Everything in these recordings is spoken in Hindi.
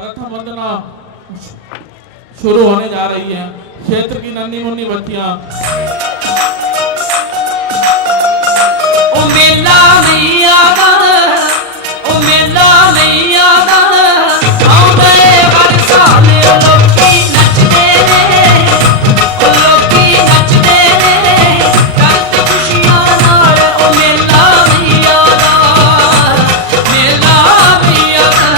प्रथम वंदना शुरू होने जा रही है। क्षेत्र की नन्ही मुन्नी बच्चियां ओ मेला नहीं आवा, ओ मेला नहीं आवा, आउंदे हर साल लोकी नचदे ने, ओ लोकी नचदे ने, करते खुशियां नाल, ओ मेला नहीं आवा, मेला नहीं आवा।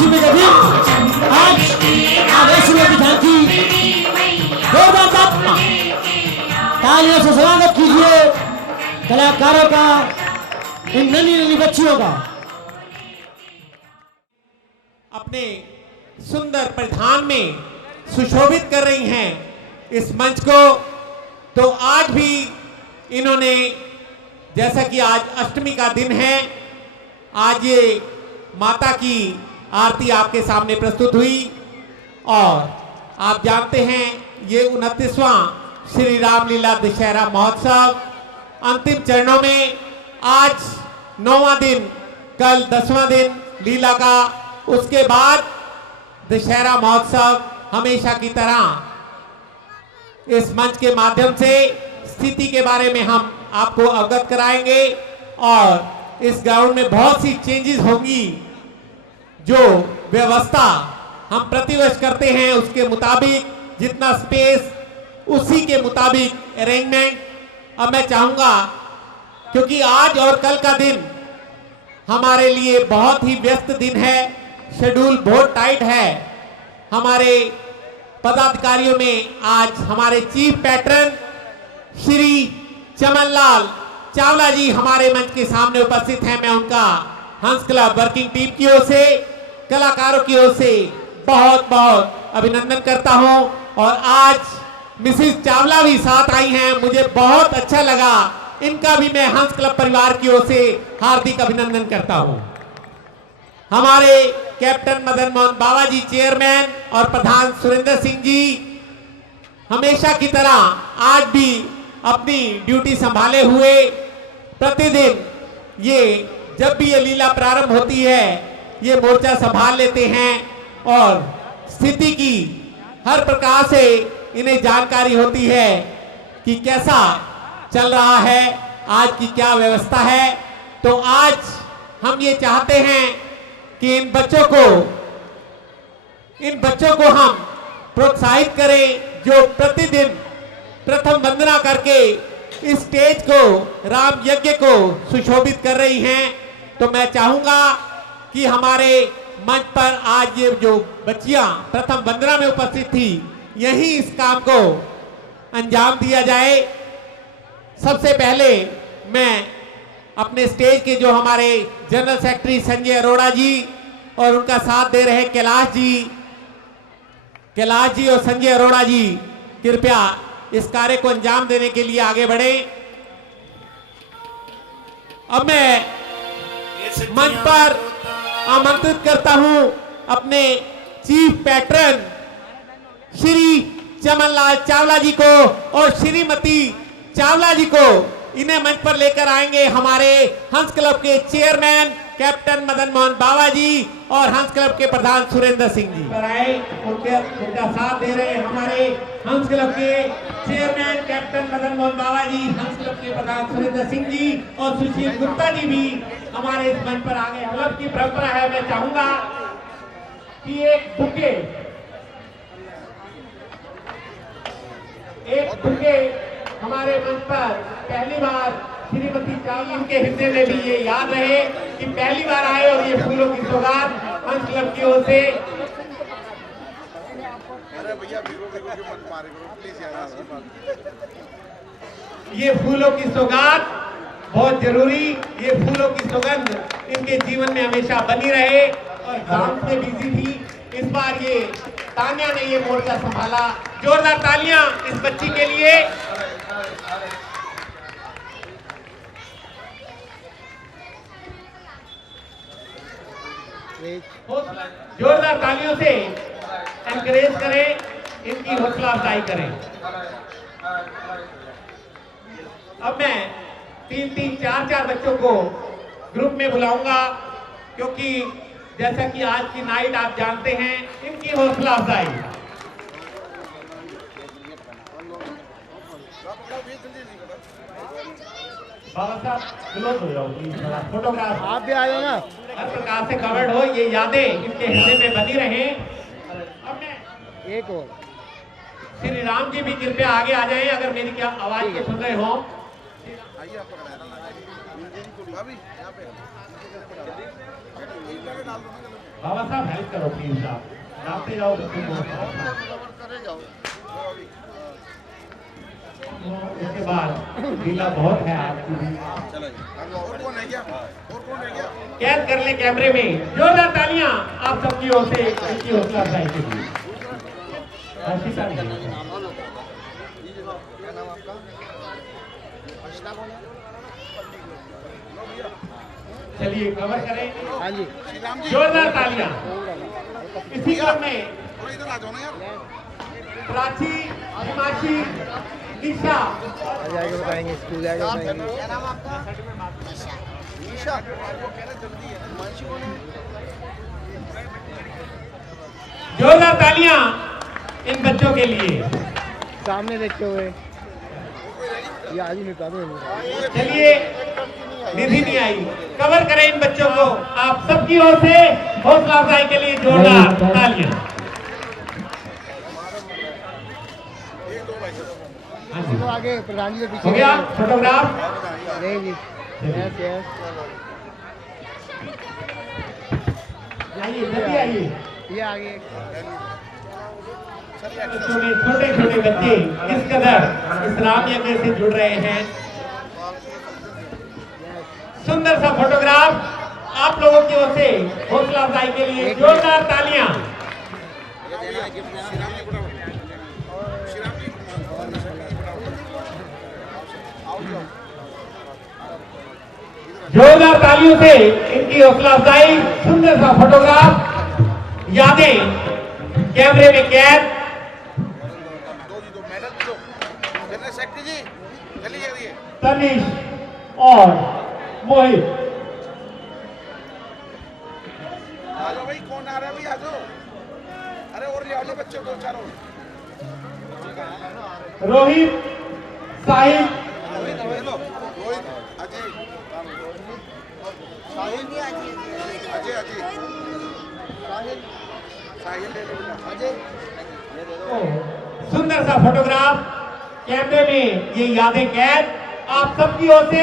अष्टमी के दिन आज आवेशियों की झांकी जोरदार तालियों से स्वागत कीजिए कलाकारों का, इन नन्ही नन्ही बच्चियों का। अपने सुंदर परिधान में सुशोभित कर रही हैं इस मंच को। तो आज भी इन्होंने, जैसा कि आज अष्टमी का दिन है, आज ये माता की आरती आपके सामने प्रस्तुत हुई। और आप जानते हैं ये 29वां श्री रामलीला दशहरा महोत्सव अंतिम चरणों में, आज 9वां दिन, कल 10वां दिन लीला का, उसके बाद दशहरा महोत्सव हमेशा की तरह इस मंच के माध्यम से स्थिति के बारे में हम आपको अवगत कराएंगे। और इस ग्राउंड में बहुत सी चेंजेस होंगी। जो व्यवस्था हम प्रतिवर्ष करते हैं उसके मुताबिक, जितना स्पेस उसी के मुताबिक अरेंजमेंट। अब मैं चाहूंगा, क्योंकि आज और कल का दिन हमारे लिए बहुत ही व्यस्त दिन है, शेड्यूल बहुत टाइट है। हमारे पदाधिकारियों में आज हमारे चीफ पैट्रन श्री चमनलाल चावला जी हमारे मंच के सामने उपस्थित हैं। मैं उनका हंस क्लब वर्किंग टीम की ओर से, कलाकारों की ओर से बहुत बहुत अभिनंदन करता हूं। और आज मिसिस चावला भी साथ आई हैं, मुझे बहुत अच्छा लगा। इनका भी मैं हंस क्लब परिवार की ओर से हार्दिक अभिनंदन करता हूं। हमारे कैप्टन मदन मोहन बाबा जी चेयरमैन और प्रधान सुरेंद्र सिंह जी हमेशा की तरह आज भी अपनी ड्यूटी संभाले हुए प्रतिदिन ये, जब भी ये लीला प्रारंभ होती है, ये मोर्चा संभाल लेते हैं और स्थिति की हर प्रकार से इन्हें जानकारी होती है कि कैसा चल रहा है, आज की क्या व्यवस्था है। तो आज हम ये चाहते हैं कि इन बच्चों को हम प्रोत्साहित करें जो प्रतिदिन प्रथम वंदना करके इस स्टेज को, राम यज्ञ को सुशोभित कर रही हैं। तो मैं चाहूंगा कि हमारे मंच पर आज ये जो बच्चियां प्रथम वंदना में उपस्थित थी, यही इस काम को अंजाम दिया जाए। सबसे पहले मैं अपने स्टेज के जो हमारे जनरल सेक्रेटरी संजय अरोड़ा जी और उनका साथ दे रहे कैलाश जी और संजय अरोड़ा जी, कृपया इस कार्य को अंजाम देने के लिए आगे बढ़े। अब मैं मंच पर आमंत्रित करता हूं अपने चीफ पैट्रन श्री चमनलाल चावला जी को और श्रीमती चावला जी को। इन्हें मंच पर लेकर आएंगे हमारे हंस क्लब के चेयरमैन कैप्टन मदन मोहन बाबा जी और हंस क्लब के प्रधान सुरेंद्र सिंह जी। उनका साथ दे रहे हमारे हंस क्लब के चेयरमैन कैप्टन मदन मोहन बाबा जी, हंस क्लब के प्रधान सुरेंद्र सिंह जी और सुशील गुप्ता जी भी हमारे इस मंच पर आगे। क्लब की परंपरा है, मैं चाहूंगा कि एक बुके हमारे मंच पर पहली बार श्रीमती चावला के हृदय में भी ये याद रहे कि पहली बार आए और ये फूलों की सौगात हंस क्लब की ओर से। ये फूलों की सौगात बहुत जरूरी, ये फूलों की सुगंध इनके जीवन में हमेशा बनी रहे। और काम से बिजी थी, इस बार ये तानिया ने ये मोर्चा संभाला। जोरदार तालियां इस बच्ची के लिए। जोरदार तालियों से एनकरेज करें, इनकी हौसला अफजाई करें। अब मैं 3-3, 4-4 बच्चों को ग्रुप में बुलाऊंगा, क्योंकि जैसा कि आज की नाइट आप जानते हैं, इनकी हौसला अफजाई। बाबा साहब क्लोज हो जाओ, फोटोग्राफ आप भी आ जाना, हर प्रकार से कवर्ड हो, ये यादें इनके हृदय में बनी रहे। अब मैं एक और श्री राम जी भी कृपया आगे आ जाएं, अगर मेरी क्या आवाज के सुन रहे हो बाबा साहब हेल्प करो प्लीज, आप डालते जाओ बच्चों को। उसके बाद लीला बहुत है आपकी भी। कैद कर ले कैमरे में, जोरदार तालियां आप सबकी ओर से इनकी हौसला अफजाई के लिए। हर्षिता जी, चलिए कवर करें। हाँ जी, जोरदार तालियां। इसी क्रम में प्राची, हिमाशी, निशा जाएगा बताएंगे, स्कूल जाएगा बताएंगे। क्या नाम आपका? निशा। जोरदार तालियां इन बच्चों के लिए। सामने देखते हुए ये आज ही निपटा दो। चलिए, निधि नहीं आई, कवर करें इन बच्चों को आप सबकी ओर से हौसला अफजाई के लिए जोरदार तालियां। हाँ जी, तो आगे प्रधान जी के पीछे हो गया फोटोग्राफ। नहीं जी, यस यस, आइए जल्दी आइए। ये आगे छोटे छोटे बच्चे किस कदर इस्लाम यज्ञ से जुड़ रहे हैं। सुंदर सा फोटोग्राफ आप लोगों की ओर से हौसला अफजाई के लिए जोरदार तालियां। जोरदार तालियों से इनकी हौसला अफजाई। सुंदर सा फोटोग्राफ, यादें कैमरे में कैद। तनिष और मोहित, आजो भाई, कौन आ रहा है भाई, आजो। अरे और ले आओ बच्चों को चारों। रोहित, साहिल, रोहित, अजय, साहिल, अजय, साहिल, अजय। सुंदर सा फोटोग्राफ कैमरे में, ये यादें कैद आप सबकी ओर से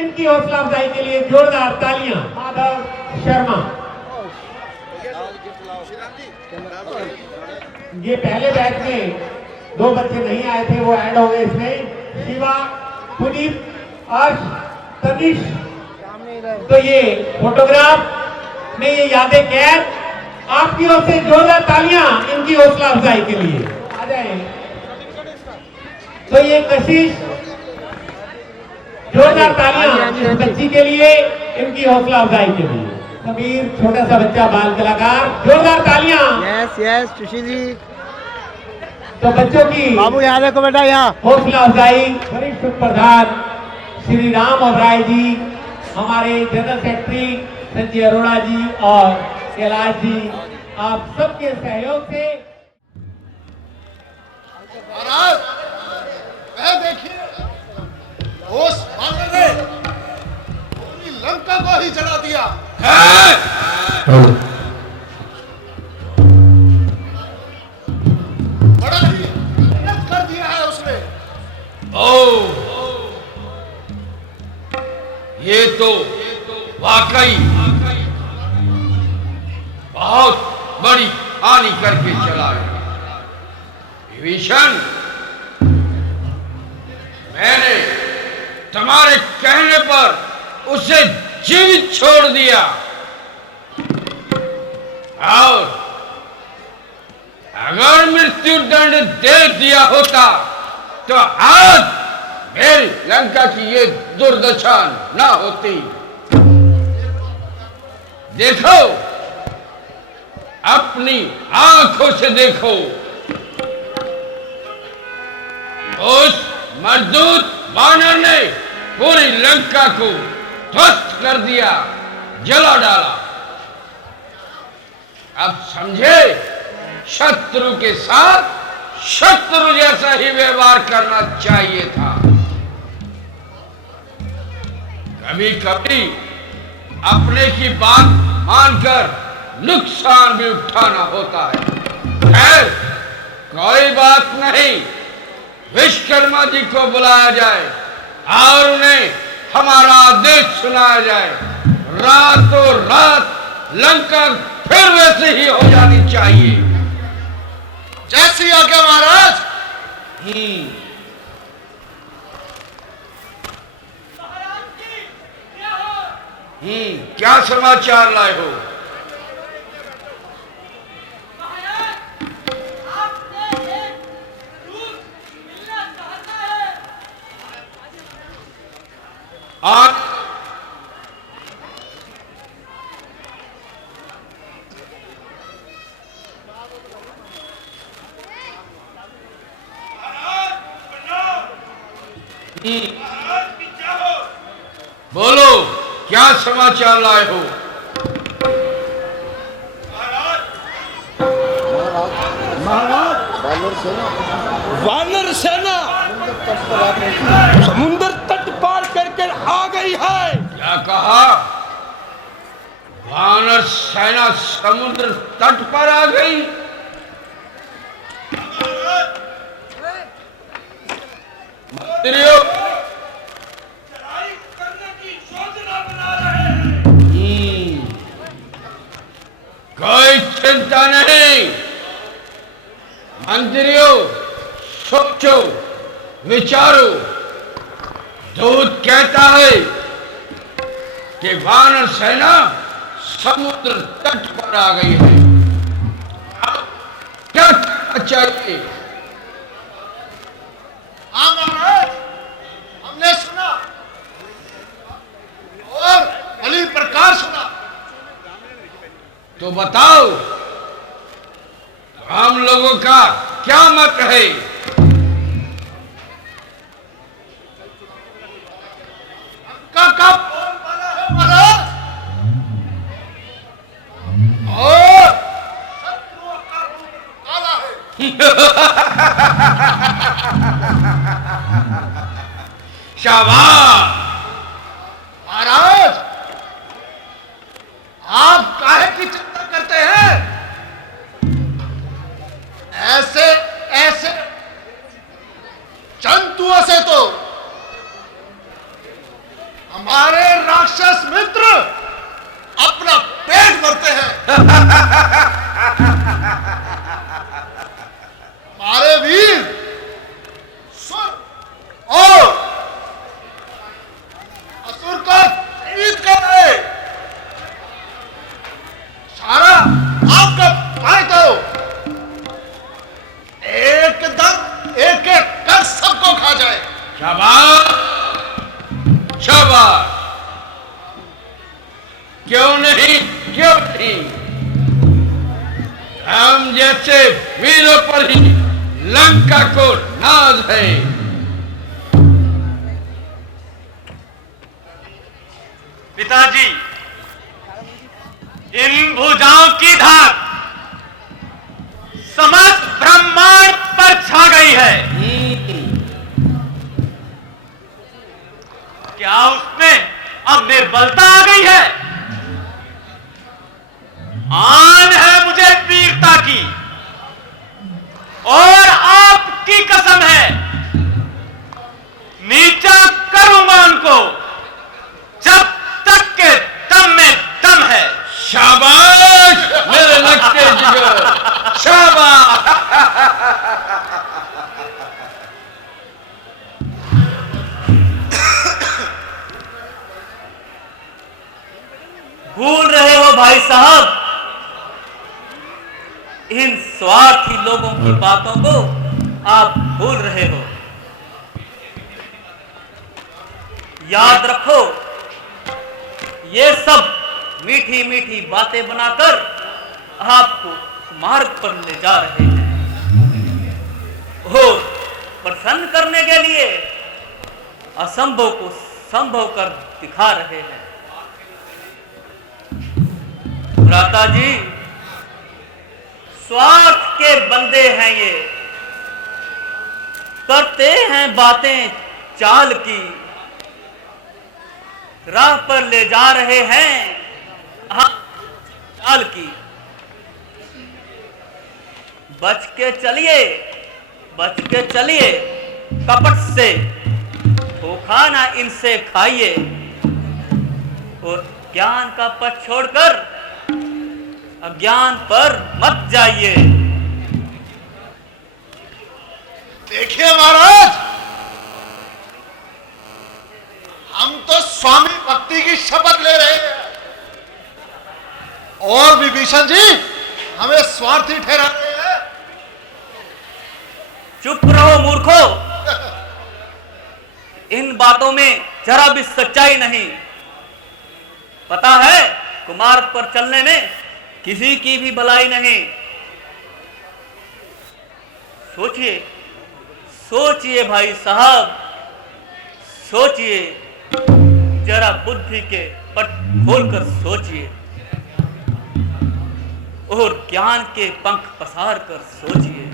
इनकी हौसला अफजाई के लिए जोरदार तालियां। माधव शर्मा, ये पहले बैच में 2 बच्चे नहीं आए थे, वो ऐड हो गए इसमें। शिवा, पुनीत, अर्श, तनिष। तो ये फोटोग्राफ में ये यादें कैद आपकी ओर से जोरदार तालियां इनकी हौसला अफजाई के लिए। आ जाए तो ये कशिश, जोरदार तालियां इस बच्ची के लिए, इनकी हौसला अफजाई के लिए। समीर, छोटा सा बच्चा बाल कलाकार, जोरदार तालियां। Yes yes, Sushil ji. तो बच्चों की बाबू यहाँ देखो बेटा, यहाँ हौसला अफजाई। वरिष्ठ प्रधान श्री राम और राय जी, हमारे जनरल सेक्रेटरी संजय अरोड़ा जी और कैलाश जी, आप सबके सहयोग से। महाराज, वह देखिए, उस वानर ने पूरी लंका को ही जला दिया। बड़ा ही मेहनत कर दिया है उसने। ये तो वाकई बहुत बड़ी हानि करके चला गया। विभीषण, मैंने तुम्हारे कहने पर उसे जीवित छोड़ दिया, और अगर मृत्यु दंड दे दिया होता तो आज मेरी लंका की ये दुर्दशा ना होती। देखो, अपनी आंखों से देखो, उस मर्दूत वानर ने पूरी लंका को ध्वस्त कर दिया, जला डाला। अब समझे, शत्रु के साथ शत्रु जैसा ही व्यवहार करना चाहिए था। कभी कभी अपने की बात मानकर नुकसान भी उठाना होता है। खैर, कोई बात नहीं, विश्वकर्मा जी को बुलाया जाए और हमारा आदेश सुनाया जाए। रातों रात लंका फिर वैसे ही हो जानी चाहिए। जैसी आज्ञा महाराज। क्या समाचार लाए हो? आज बोलो, क्या समाचार लाए हो? वानर सेना समुद्र तट पार करके आ गई है। क्या कहा? वानर सेना समुद्र तट पर आ गई? मंत्रियों, कोई चिंता नहीं। मंत्रियों, सोचो, विचारो। दूत कहता है कि वानर सेना समुद्र तट पर आ गई है। अब क्या करना चाहिए? हाँ महाराज, हमने सुना और भली प्रकार सुना। तो बताओ, हम लोगों का क्या मत है? का बोल वाला है महाराज, और शत्रुओं का रूप काला है। शाबाश। महाराज, आप काहे की चिंता करते हैं? ऐसे ऐसे जंतुओं से तो हमारे राक्षस मित्र अपना पेट भरते हैं। हमारे वीर सुर और असुर का जीत कर रहे। सारा आपका फायदा हो, एकदम एक एक कर सबको खा जाए। शाबाश, शाबाश। क्यों नहीं, क्यों नहीं? हम जैसे वीरों पर ही लंका को नाज है। पिताजी, इन भुजाओं की धार समस्त ब्रह्मांड पर छा गई है। क्या उसमें अब निर्बलता आ गई है? आन है मुझे वीरता की, और आपकी कसम है नीचा करूंगा उनको जब तक के दम में दम है। शाबाश मेरे लगते जिगर, शाबाश। भूल रहे हो भाई साहब, इन स्वार्थी लोगों की बातों को आप भूल रहे हो। याद रखो, ये सब मीठी मीठी बातें बनाकर आपको मार्ग पर ले जा रहे हैं और प्रसन्न करने के लिए असंभव को संभव कर दिखा रहे हैं। भ्राता जी, स्वार्थ के बंदे हैं ये, करते हैं बातें चाल की, राह पर ले जा रहे हैं हाँ चाल की। बच के चलिए, बच के चलिए कपट से। धोखा ना इनसे खाइए और ज्ञान का पथ छोड़कर अज्ञान पर मत जाइए। देखिए महाराज, हम तो स्वामी भक्ति की शपथ ले रहे हैं और विभीषण जी हमें स्वार्थी ठहरा रहे हैं। चुप रहो मूर्खो, इन बातों में जरा भी सच्चाई नहीं। पता है कुमार्ग पर चलने में किसी की भी भलाई नहीं। सोचिए सोचिए भाई साहब, सोचिए, जरा बुद्धि के पट खोलकर सोचिए और ज्ञान के पंख पसार कर सोचिए।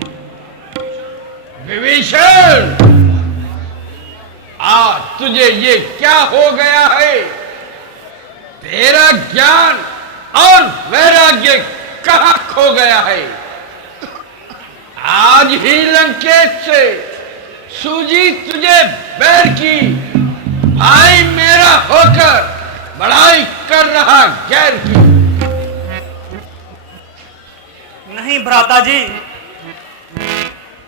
विभीषण, आज तुझे ये क्या हो गया है? तेरा ज्ञान और वैराग्य कहां खो गया है? आज ही लंकेश से सूजी तुझे बैर की भाई मेरा होकर बड़ाई कर रहा गैर की। नहीं भ्राता जी,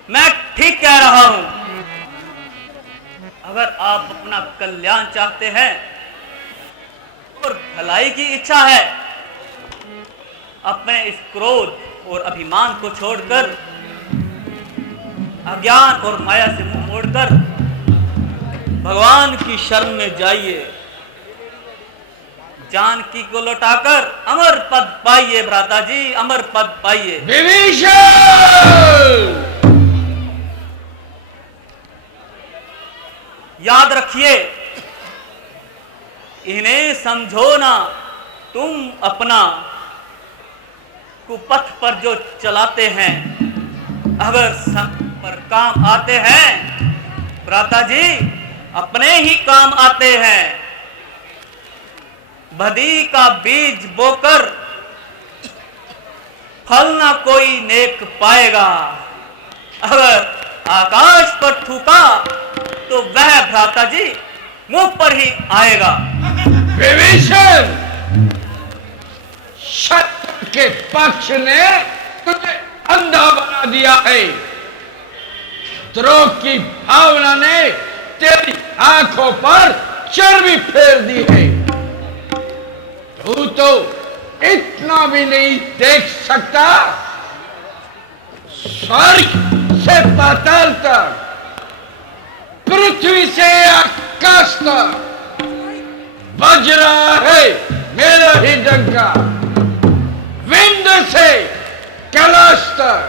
मैं ठीक कह रहा हूं। अगर आप अपना कल्याण चाहते हैं और भलाई की इच्छा है, अपने इस क्रोध और अभिमान को छोड़कर, अज्ञान और माया से मुंह मोड़कर भगवान की शरण में जाइए। जानकी को लौटाकर अमर पद पाइए भ्राता जी, अमर पद पाइए। विभीषण, याद रखिए, इन्हें समझो ना तुम अपना कुपथ पर जो चलाते हैं, अगर सब पर काम आते हैं भ्राता जी, अपने ही काम आते हैं। बदी का बीज बोकर फल ना कोई नेक पाएगा। अगर आकाश पर थूका तो वह भ्राता जी मुंह पर ही आएगा। विभीषण, शत्रु के पक्ष ने तुझे अंधा बना दिया है। द्रोह की भावना ने तेरी आंखों पर चर्बी फेर दी है। तू तो इतना भी नहीं देख सकता, स्वर्ग से पाताल तक, पृथ्वी से आकाश तक बज रहा है मेरा ही डंका। विंध्य से कैलाश तक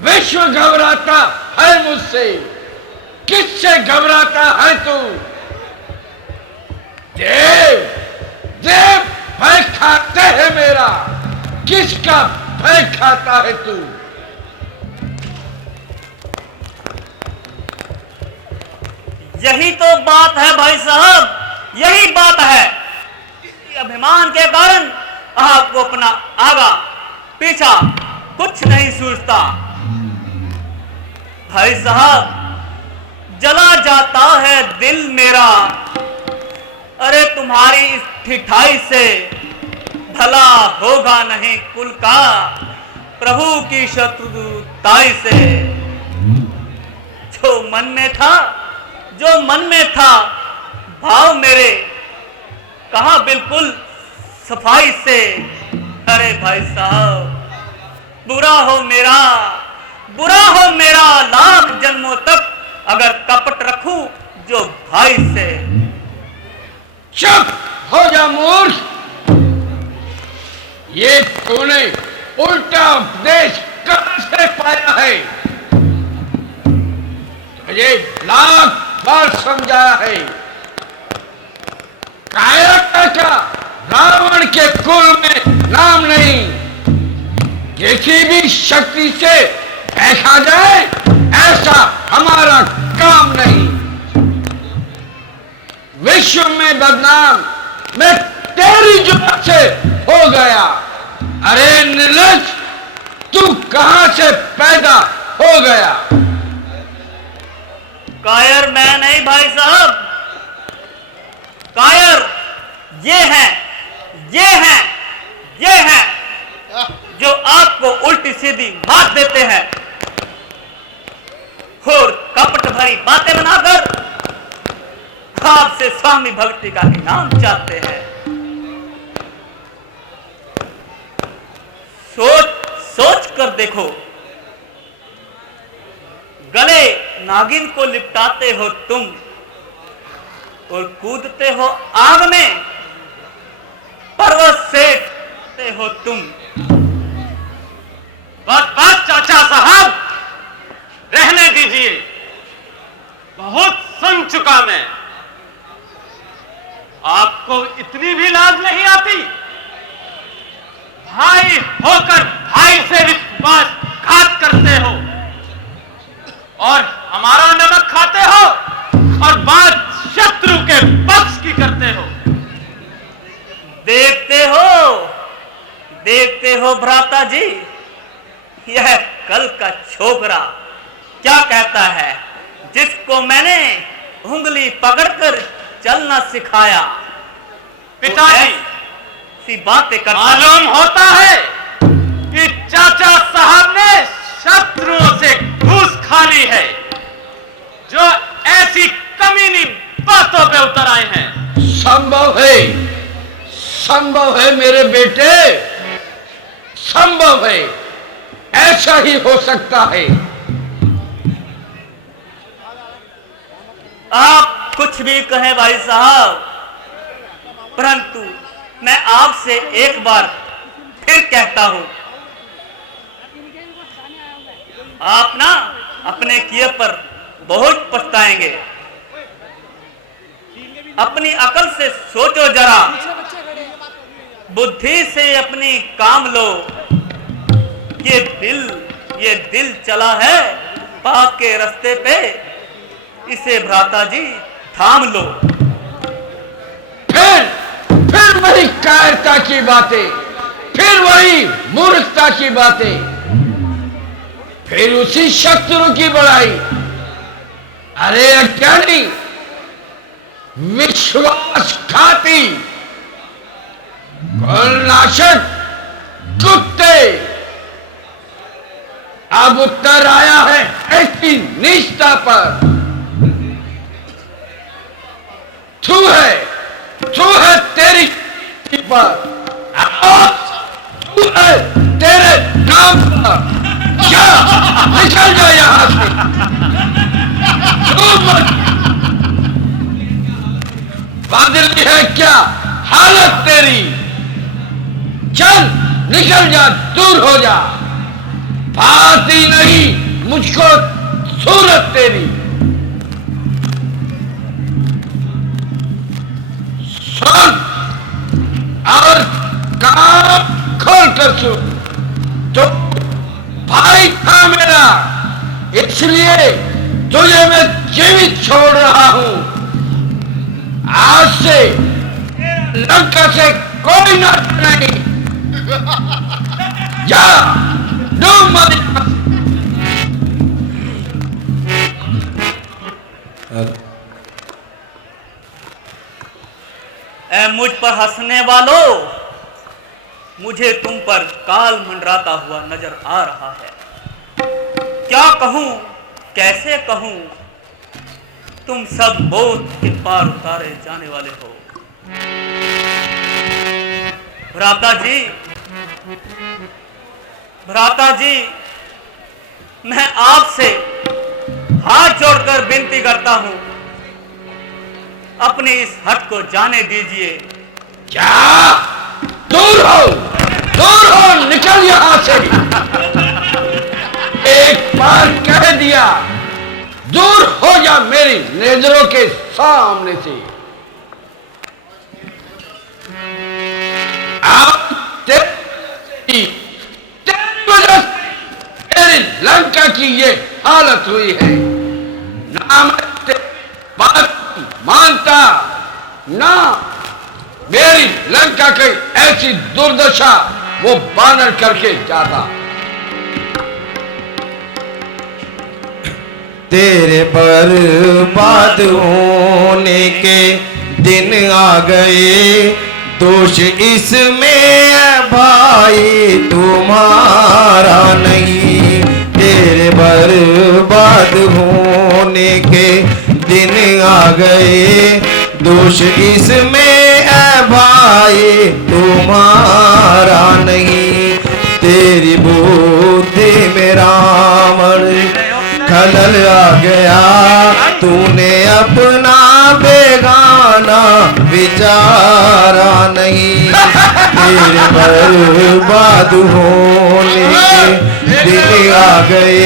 विश्व घबराता है मुझसे। किससे घबराता है तू? देव देव भय खाते हैं मेरा। किसका भय खाता है तू? यही तो बात है भाई साहब, यही बात है। इसी अभिमान के कारण आपको अपना आगा पीछा कुछ नहीं सूझता। भाई साहब, जला जाता है दिल मेरा। अरे तुम्हारी इस ठिठाई से भला होगा नहीं कुल का, प्रभु की शत्रुताई से। जो मन में था भाव मेरे, कहा बिल्कुल सफाई से। अरे भाई साहब, बुरा हो मेरा लाख जन्मों तक अगर कपट रखूं जो भाई से। चुप हो जा मूर्ख। ये तूने उल्टा उपदेश कहां से पाया है? तुझे लाख बार समझाया है। काया का रावण के कुल में नाम नहीं। किसी भी शक्ति से देखा जाए ऐसा हमारा काम नहीं। विश्व में बदनाम मैं तेरी जुबान से हो गया। अरे निर्लज्ज, तू कहां से पैदा हो गया? कायर मैं नहीं भाई साहब, कायर ये हैं, ये हैं, ये हैं जो आपको उल्टी सीधी मात देते हैं और कपट भरी बातें बनाकर आपसे स्वामी भक्ति का इनाम चाहते हैं। सोच कर देखो, गले नागिन को लिपटाते हो तुम और कूदते हो आग में, पर्वत से हो तुम। बस चाचा साहब, रहने दीजिए, बहुत सुन चुका मैं। आपको इतनी भी लाज नहीं आती? भाई होकर भाई से विश्वासघात करते हो और हमारा नमक खाते हो और बात शत्रु के पक्ष की करते हो। देखते हो भ्राता जी, यह कल का छोकरा क्या कहता है, जिसको मैंने उंगली पकड़कर चलना सिखाया। पिताजी, सी बातें करता मालूम होता है कि चाचा साहब ने शत्रुओं से घूस खा ली है, जो ऐसी कमीनी बातों पे उतर आए हैं। संभव है मेरे बेटे, संभव है, ऐसा ही हो सकता है। आप कुछ भी कहें भाई साहब, परंतु मैं आपसे एक बार फिर कहता हूं, आप ना अपने किए पर बहुत पछताएंगे। अपनी अकल से सोचो जरा, बुद्धि से अपनी काम लो। ये दिल चला है पाप के रास्ते पे, इसे भ्राता जी थाम लो। फिर वही कायरता की बातें, फिर वही मूर्खता की बातें, फिर उसी शत्रु की बड़ाई। अरे अज्ञानी, विश्वासघाती, नाशक कुत्ते, अब उत्तर आया है ऐसी निष्ठा पर। छू है तेरी पर, छू है तेरे नाम पर। क्या निकल जाए यहां से, बदली है क्या हालत तेरी? चल निकल जा, दूर हो जा, भाती नहीं मुझको सूरत तेरी। सुन और कान खोल कर सुन। तो भाई था मेरा, इसलिए तुझे मैं जीवित छोड़ रहा हूं। आज से लंका से कोई नाता नहीं। जा डूब मत। मुझ पर हंसने वालों, मुझे तुम पर काल मंडराता हुआ नजर आ रहा है। क्या कहूं, कैसे कहूं, तुम सब मौत के पार उतारे जाने वाले हो। भ्राता जी, मैं आपसे हाथ जोड़कर विनती करता हूं, अपनी इस हट को जाने दीजिए। क्या? दूर हो, निकल यहां से। एक बार कह दिया, दूर हो जा मेरी नजरों के सामने से। आप तेरी वजह से मेरी लंका की ये हालत हुई है। ना मैं तेरी बात मानता, ना मेरी लंका की ऐसी दुर्दशा वो बानर करके जाता। तेरे बर्बाद होने के दिन आ गए, दोष इसमें है भाई तुम्हारा नहीं। तेरे बर्बाद होने के दिन आ गए, दोष इसमें है भाई तुम्हारा नहीं। तेरी बुद्धि में रावण खलल आ गया, तूने अपना बेगाना विचारा नहीं। तेरे बर्बाद होने के दिन आ गए।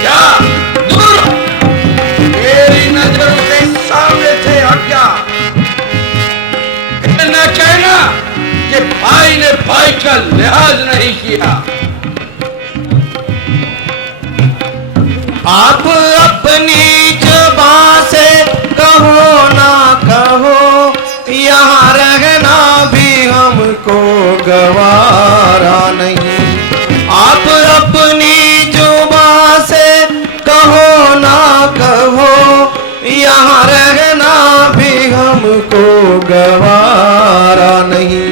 क्या दूर मेरी नजरों के सामने थे हट न कहना कि भाई ने भाई का लिहाज नहीं किया। आप अपनी जुबान से कहो ना कहो, यहाँ रहना भी हमको गवारा नहीं। आप अपनी जुबान से कहो ना कहो, यहाँ रहना भी हमको गवारा नहीं।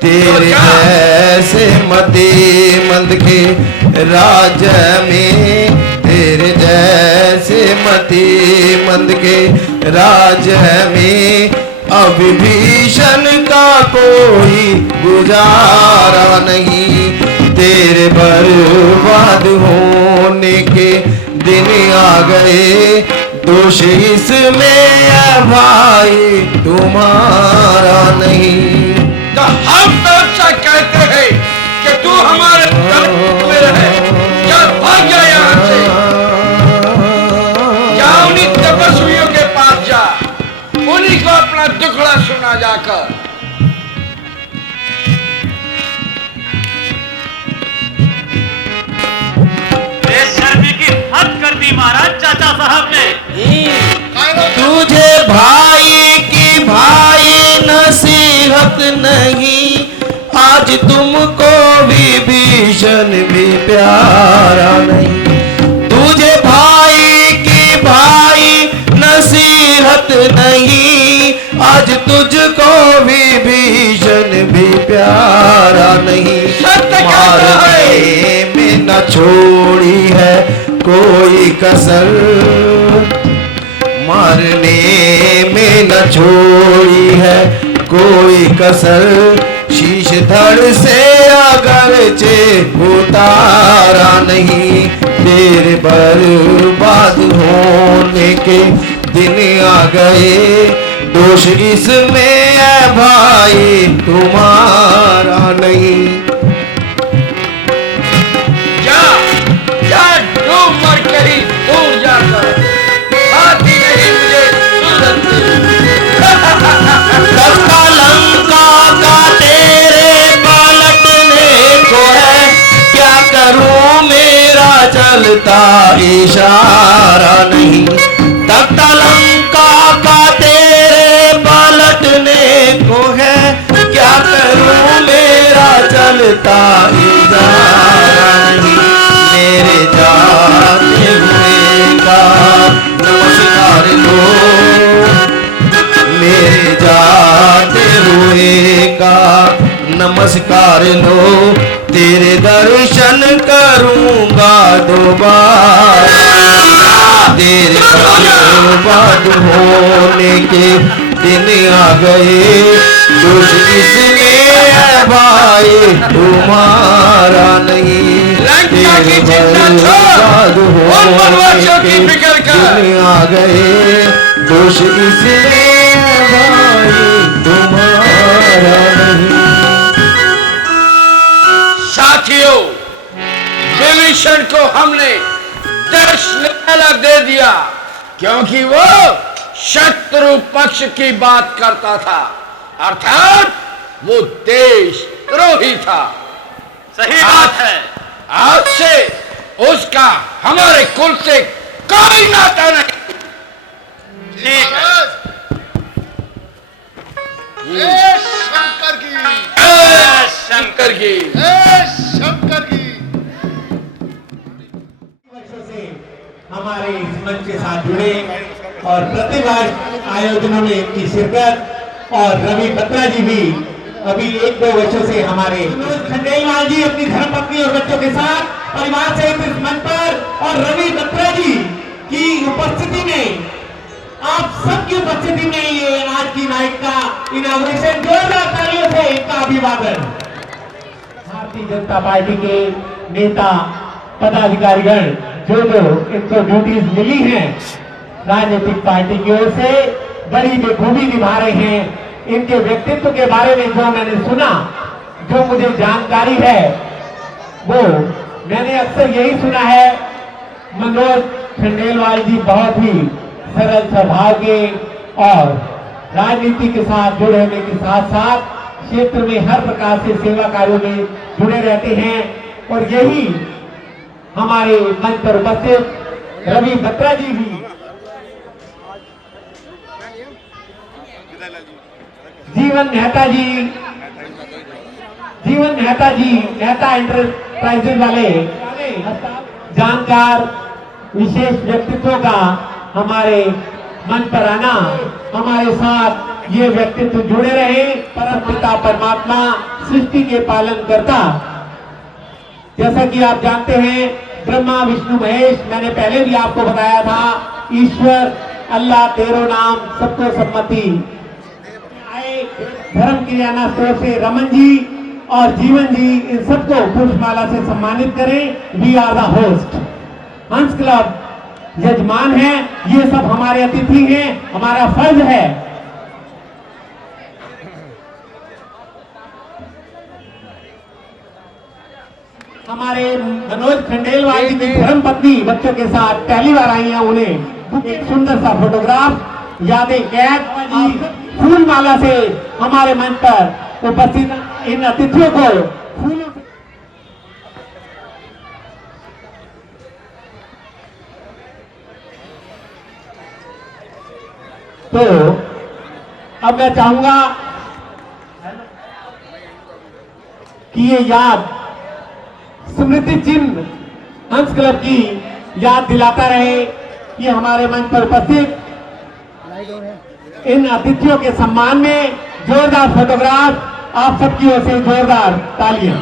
तेरे जैसे मते मंद के राज में, तेरे जैसे मते मंद के राज में, अब भीषण का कोई गुजारा नहीं। तेरे बर्बाद होने के दिन आ गए, दोष इसमें है भाई तुम्हारा नहीं। तो हम तो अच्छा कहते हैं कि तू हमारे में रहे, चल भाग जा यहाँ से। जा उन्हीं तपस्वियों के पास जा, उन्हीं को अपना दुखड़ा सुना जाकर। बेशर्मी की हद कर दी महाराज चाचा साहब ने। तुझे भाई की भाई नसीहत नहीं, आज तुमको भी भीषण भी प्यारा नहीं। तुझे भाई की भाई नसीहत नहीं, आज तुझको भी भीषण भी प्यारा नहीं। मारने में न छोड़ी है कोई कसर, मारने में न छोड़ी है कोई कसर। शीश धड़ से अगरचे उतारा नहीं। तेरे बर्बाद होने के दिन आ गए, दोष इसमें है भाई तुम्हारा नहीं। जा जा डूब मर कहीं दूर जाकर, आती नहीं मुझे तख्ता लंका का तेरे पलटने को है, क्या करूं मेरा चलता इशारा नहीं। तख्ता लंका का तेरे पलटने को है, क्या करूं मेरा चलता इशारा नहीं। मेरे जाते हुए का नमस्कार लो, मेरे जाते हुए का नमस्कार लो। तेरे दर्शन करूंगा दोबारा, तेरे बर्बाद होने के दिन आ गए, दोष इसमें है भाई तुम्हारा नहीं। तेरे बर्बाद होने के दिन आ गए, दोष इसमें है भाई तुम्हारा नहीं। साथियों, विभीषण को हमने देश निकाला दे दिया क्योंकि वो शत्रु पक्ष की बात करता था, अर्थात वो देशद्रोही था। सही बात है। आज से उसका हमारे कुल से कोई नाता नहीं। ठीक है। शंकर की, शंकर की, शंकर से हमारे इस मंच के साथ जुड़े और प्रतिवर्ष आयोजनों में इनकी शिरकत और रवि बत्रा जी भी अभी 1-2 वर्षों से हमारे खंडेलवाल जी अपनी धर्मपत्नी और बच्चों के साथ परिवार सहित इस मंच पर और रवि बत्रा जी की उपस्थिति में, आप सबकी उपस्थिति में ये आज की नाइट का इनॉग्रेशन जोरदार तालियों से इनका अभिवादन। भारतीय जनता पार्टी के नेता पदाधिकारीगण जो इनको ड्यूटीज मिली हैं राजनीतिक पार्टी की ओर से बड़ी बखूबी निभा रहे हैं। इनके व्यक्तित्व के बारे में जो मैंने सुना, जो मुझे जानकारी है, वो मैंने अक्सर यही सुना है, मनोज खंडेलवाल जी बहुत ही सरल स्वभाव के और राजनीति के साथ जुड़े होने के साथ साथ क्षेत्र में हर प्रकार से सेवा कार्यों में जुड़े रहते हैं। और यही हमारे मंच पर उपस्थित रवि बत्रा जी भी जीवन मेहता जी मेहता एंटरप्राइजेज वाले जानकार विशेष व्यक्तित्वों का हमारे मंच पर आना, हमारे साथ ये व्यक्तित्व जुड़े रहे। परम पिता परमात्मा सृष्टि के पालन करता, जैसा कि आप जानते हैं ब्रह्मा विष्णु महेश, मैंने पहले भी आपको बताया था, ईश्वर अल्लाह तेरो नाम सबको सम्मति। आए धर्म किराना स्टोर से रमन जी और जीवन जी, इन सबको पुष्पमाला से सम्मानित करें। वी आर द होस्ट, हंस क्लब यजमान है, ये सब हमारे अतिथि हैं, हमारा फर्ज है हमारे मनोज खंडेलवाल जी की धर्मपत्नी बच्चों के साथ पहली बार आई हैं, उन्हें एक सुंदर सा फोटोग्राफ यादें कैद फूल माला से हमारे मंच पर उपस्थित इन अतिथियों को फूलों से तो अब मैं चाहूंगा कि ये याद स्मृति चिन्ह हंस क्लब की याद दिलाता रहे कि हमारे मंच पर उपस्थित इन अतिथियों के सम्मान में जोरदार फोटोग्राफ, आप सबकी ओर से जोरदार तालियां।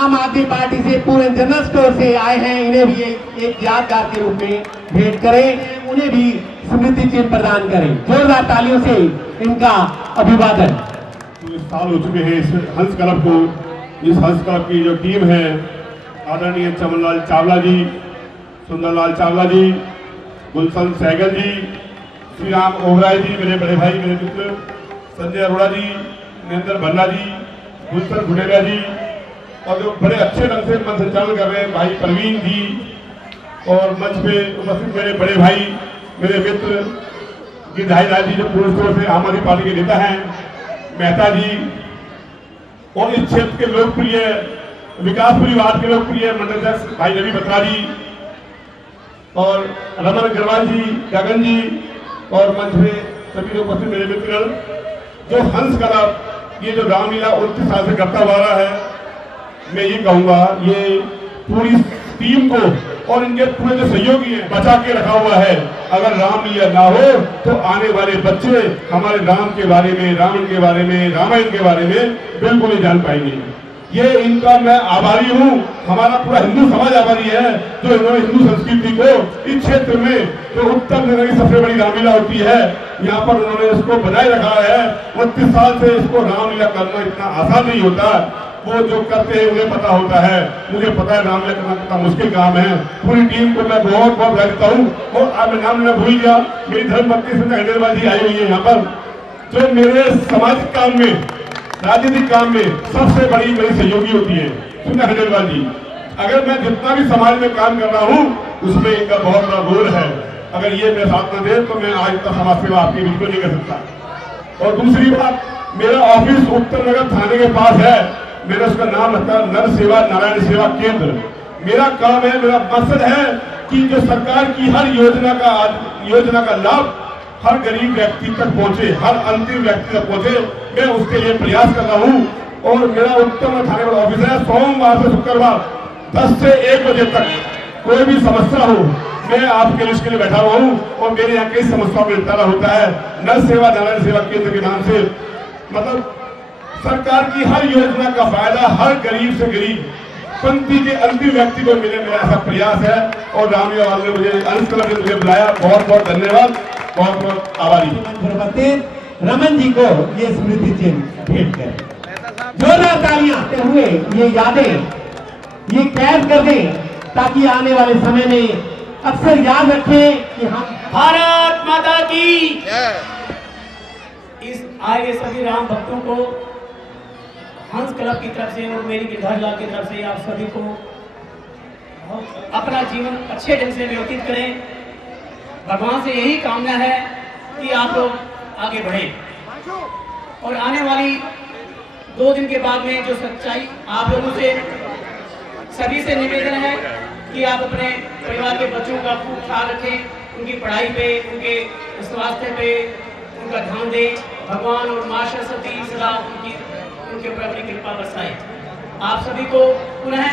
आम आदमी पार्टी से पूरे जनरल स्टोर से आए हैं, इन्हें भी एक यादगार के रूप में भेंट करें, उन्हें भी स्मृति चिन्ह प्रदान करें। जोरदार तालियों से इनका अभिवादन। 20 साल हो चुके हैं इस हंस क्लब को। इस हंस क्लब की जो टीम है, आदरणीय चमनलाल चावला जी, सुंदरलाल चावला जी, गुलशन सहगल जी, श्री राम ओबराय जी, मेरे बड़े भाई, मेरे मित्र संजय अरोड़ा जी, नरेंद्र भन्ना जी, गुलशन गुडेरिया जी, और जो बड़े अच्छे ढंग से मंच संचालन कर रहे हैं भाई प्रवीण जी, और मंच पे उपस्थित मेरे बड़े भाई, मेरे मित्र गिरधारी राज जी, जो पूर्व स्तर से आम आदमी पार्टी के नेता हैं, मेहता जी, और इस क्षेत्र के लोकप्रिय विकास परिवार के लोकप्रिय मंडल अध्यक्ष भाई रवि बत्रा जी, और रमन अग्रवाल जी, गगन जी, और मंच में सभी लोग उपस्थित मेरे मित्र। जो हंस क्लब ये जो रामलीला 29 साल से करता हुआ रहा है, मैं ये कहूँगा ये पूरी टीम को और इनके पूरे जो सहयोगी हैं बचा के रखा हुआ है। अगर रामलीला ना हो तो आने वाले बच्चे हमारे राम के बारे में, रावण के बारे में, रामायण के बारे में बिल्कुल नहीं जान पाएंगे। ये इनका मैं आभारी हूँ, हमारा पूरा हिंदू समाज आभारी है जो इन्होंने हिंदू संस्कृति को इस क्षेत्र में जो उत्तर देने की सबसे बड़ी रामलीला होती है, यहाँ पर उन्होंने इसको बनाए रखा है। 29 साल से इसको रामलीला करना इतना आसान नहीं होता, वो जो करते हैं उन्हें पता होता है। मुझे पता है रामलीला करना कितना मुश्किल काम है। पूरी टीम को मैं बहुत बहुत बधाई देता हूँ। और आज मैं नाम लेना भूल गया, मेरी धर्मपत्नी संजय खंडेलवाल जी आई हुई है यहाँ पर, जो मेरे सामाजिक काम में, राजनीतिक काम में सबसे बड़ी मेरी सहयोगी होती है संजय खंडेलवाल जी। अगर मैं जितना भी समाज में काम कर रहा हूँ उसमें इनका बहुत बड़ा रोल है। अगर ये मेरे साथ न दे तो मैं आज तक समाज सेवा आपकी बिल्कुल नहीं कर सकता। और दूसरी बात, मेरा ऑफिस उत्तर नगर थाने के पास है, मैंने उसका नाम रखा नर सेवा नारायण सेवा केंद्र। मेरा काम है, मेरा मकसद है कि जो सरकार की हर योजना का लाभ हर गरीब व्यक्ति तक पहुंचे, हर अंतिम व्यक्ति तक पहुंचे, मैं उसके लिए प्रयास कर रहा हूं। और मेरा उत्तर थाने वाला ऑफिस है, सोमवार से शुक्रवार 10 से 1 बजे तक कोई भी समस्या हो, मैं आपके लिए इसके लिए बैठा हुआ हूँ और मेरे यहाँ कई समस्याओं में निपटारा होता है। नर सेवा नारायण सेवा केंद्र के नाम से, मतलब सरकार की हर योजना का फायदा हर गरीब से गरीब पंक्ति के अंतिम व्यक्ति को मिले, मेरा ऐसा प्रयास है। और रामलीला वाले ने मुझे हंस क्लब ने मुझे बुलाया, बहुत बहुत धन्यवाद, बहुत बहुत आभारी। रमन जी को ये स्मृति चिन्ह भेंट कर जोरदार तालियां देते हुए ये यादें ये कैद कर दें, ताकि आने वाले समय में अक्सर याद रखें कि हम भारत माता की। इस आए हुए सभी राम भक्तों को हंस क्लब की तरफ से और मेरी गिरधारीलाल की तरफ से आप सभी को अपना जीवन अच्छे ढंग से व्यतीत करें। भगवान से यही कामना है कि आप लोग आगे बढ़ें और आने वाली 2 दिन के बाद में जो सच्चाई आप लोगों से सभी से निवेदन है कि आप अपने परिवार के बच्चों का खूब ख्याल रखें, उनकी पढ़ाई पे, उनके स्वास्थ्य पे उनका ध्यान दें। भगवान और माँ सरस्वती सदा उनके ऊपर अपनी कृपा बरसाए। आप सभी को पुनः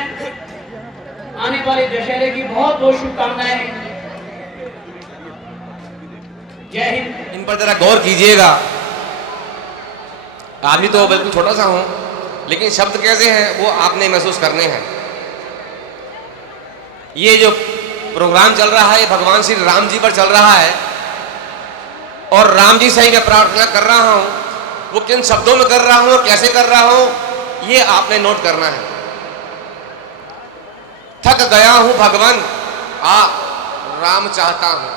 आने वाले दशहरे की बहुत बहुत शुभकामनाएं। जय हिंद। इन पर जरा गौर कीजिएगा। आदमी तो बिल्कुल छोटा सा हूं, लेकिन शब्द कैसे हैं वो आपने महसूस करने हैं। ये जो प्रोग्राम चल रहा है ये भगवान श्री राम जी पर चल रहा है और राम जी से ही मैं प्रार्थना कर रहा हूं। वो किन शब्दों में कर रहा हूं और कैसे कर रहा हूं ये आपने नोट करना है। थक गया हूं भगवान आ राम चाहता हूं,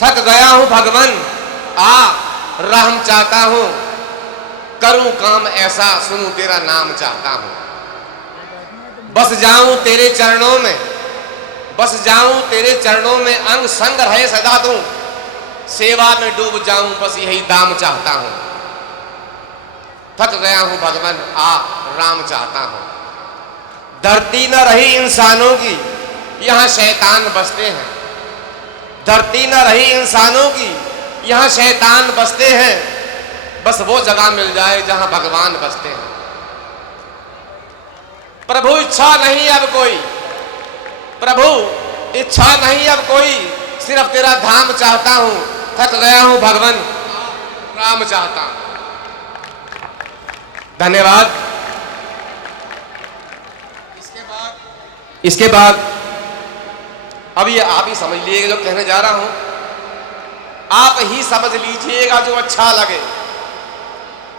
थक गया हूं भगवान आ राम चाहता हूं, करूं काम ऐसा सुनूं तेरा नाम चाहता हूं। बस जाऊं तेरे चरणों में, बस जाऊं तेरे चरणों में, अंग संग रहे सदा तू, सेवा में डूब जाऊं बस यही दाम चाहता हूं। थक गया हूं भगवान आ राम चाहता हूं। धरती न रही इंसानों की यहां शैतान बसते हैं, धरती न रही इंसानों की यहां शैतान बसते हैं, बस वो जगह मिल जाए जहां भगवान बसते हैं। प्रभु इच्छा नहीं अब कोई, प्रभु इच्छा नहीं अब कोई, सिर्फ तेरा धाम चाहता हूं। थक गया हूं भगवान राम चाहता हूं। धन्यवाद। इसके बाद अब ये आप ही समझ लीजिएगा जो कहने जा रहा हूं, आप ही समझ लीजिएगा जो अच्छा लगे,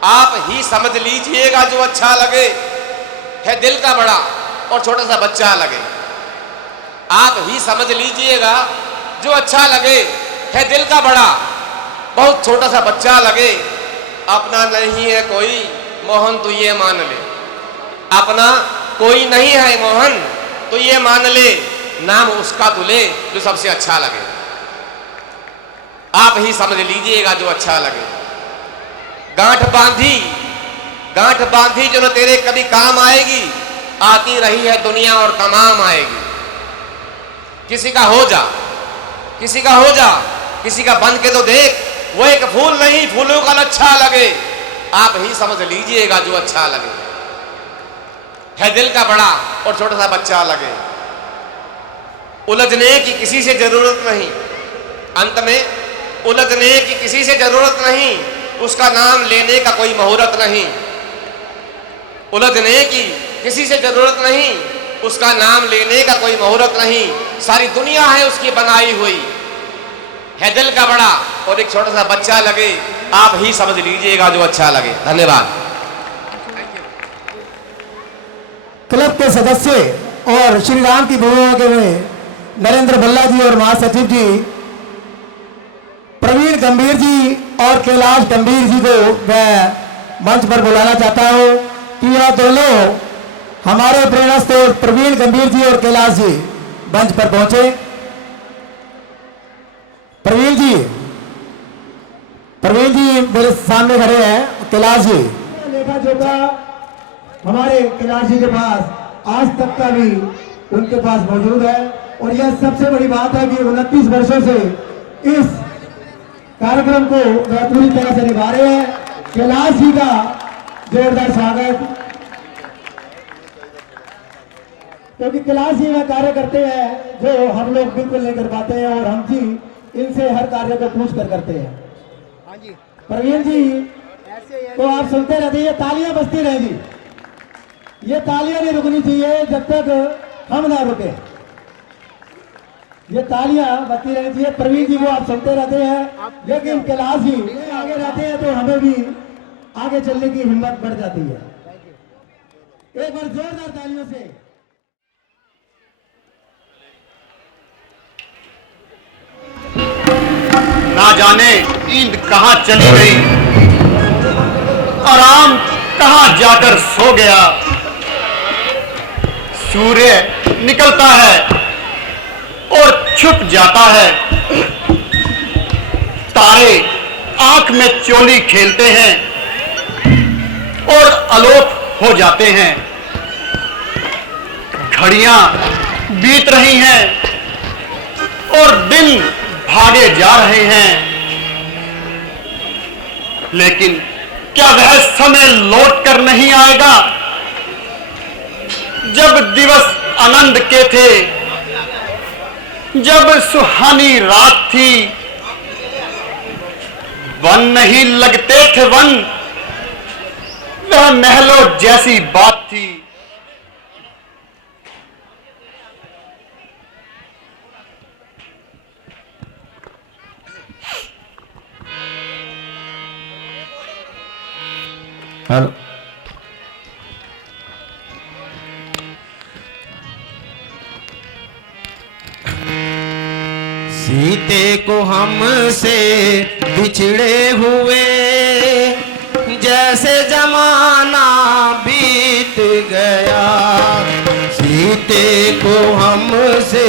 आप ही समझ लीजिएगा जो अच्छा लगे। है दिल का बड़ा और छोटा सा बच्चा लगे, आप ही समझ लीजिएगा जो अच्छा लगे। है दिल का बड़ा बहुत छोटा सा बच्चा लगे। अपना नहीं है कोई मोहन तो ये मान ले, अपना कोई नहीं है मोहन तो ये मान ले, नाम उसका तू ले जो सबसे अच्छा लगे। आप ही समझ लीजिएगा जो अच्छा लगे। गांठ बांधी जो न तेरे कभी काम आएगी, आती रही है दुनिया और तमाम आएगी। किसी का हो जा, किसी का हो जा, किसी का बन के तो देख, वो एक फूल नहीं फूलों का अच्छा लगे। आप ही समझ लीजिएगा जो अच्छा लगे। है दिल का बड़ा और छोटा सा बच्चा लगे। उलझने की किसी से जरूरत नहीं, अंत में उलझने की किसी से जरूरत नहीं, उसका नाम लेने का कोई मुहूर्त नहीं। उलझने की किसी से जरूरत नहीं, उसका नाम लेने का कोई मुहूर्त नहीं। सारी दुनिया है उसकी बनाई हुई। है दिल का बड़ा और एक छोटा सा बच्चा लगे। आप ही समझ लीजिएगा जो अच्छा लगे। धन्यवाद। क्लब के सदस्य और श्री राम की भूमिका के में नरेंद्र भल्ला जी और महासचिव जी प्रवीण गंभीर जी और कैलाश गंभीर जी को मैं मंच पर बुलाना चाहता हूं कि यह दोनों हमारे प्रेरणा स्रोत प्रवीण गंभीर जी और कैलाश जी मंच पर पहुंचे। प्रवीण जी मेरे सामने खड़े हैं। कैलाश जी लेखा जोखा हमारे कैलाश जी के पास आज तक का भी उनके पास मौजूद है और यह सबसे बड़ी बात है कि 29 वर्षों से इस कार्यक्रम को वह पूरी तरह से निभा रहे हैं। कैलाश जी का जोरदार स्वागत। क्योंकि क्लास ही वह कार्य करते हैं जो हम लोग बिल्कुल नहीं कर पाते हैं, और हम जी इनसे हर कार्य को पूछ कर करते हैं। प्रवीण जी तो आप सुनते रहते, ये तालियां बजती रहेंगी, ये तालियां नहीं रुकनी चाहिए जब तक हम ना रुके, ये तालियां बजती रहनी चाहिए। प्रवीण जी को आप सुनते रहते हैं, लेकिन क्लास ही आगे रहते हैं तो हमें भी आगे चलने की हिम्मत बढ़ जाती है। एक बार जोरदार तालियों से। ना जाने नींद कहां चली गई, आराम कहां जाकर सो गया। सूर्य निकलता है और छुप जाता है, तारे आंख में चोली खेलते हैं और अलोप हो जाते हैं। घड़ियां बीत रही हैं और दिन भागे जा रहे हैं, लेकिन क्या वह समय लौट कर नहीं आएगा जब दिवस आनंद के थे, जब सुहानी रात थी, वन नहीं लगते थे वन, वह महलों जैसी बात थी। हेलो, सीते को हमसे बिछड़े हुए जैसे जमाना बीत गया, सीते को हमसे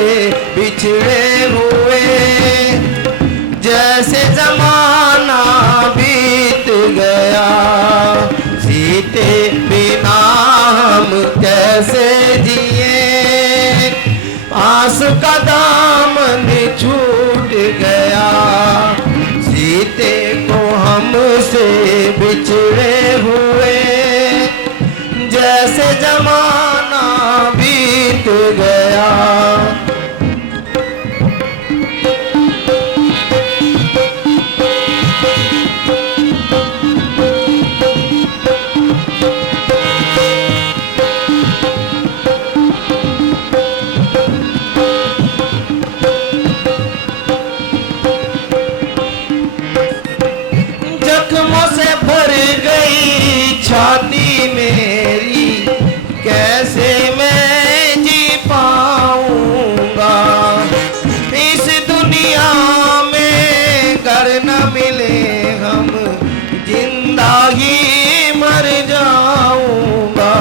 बिछड़े हुए जैसे जमाना बीत गया, सीते बिना हम कैसे जिए, आस का दामन छूट गया, सीते को हमसे बिछड़े हुए जैसे जमाना बीत गया। छाती मेरी कैसे मैं जी पाऊंगा, इस दुनिया में घर न मिले हम जिंदा ही मर जाऊंगा।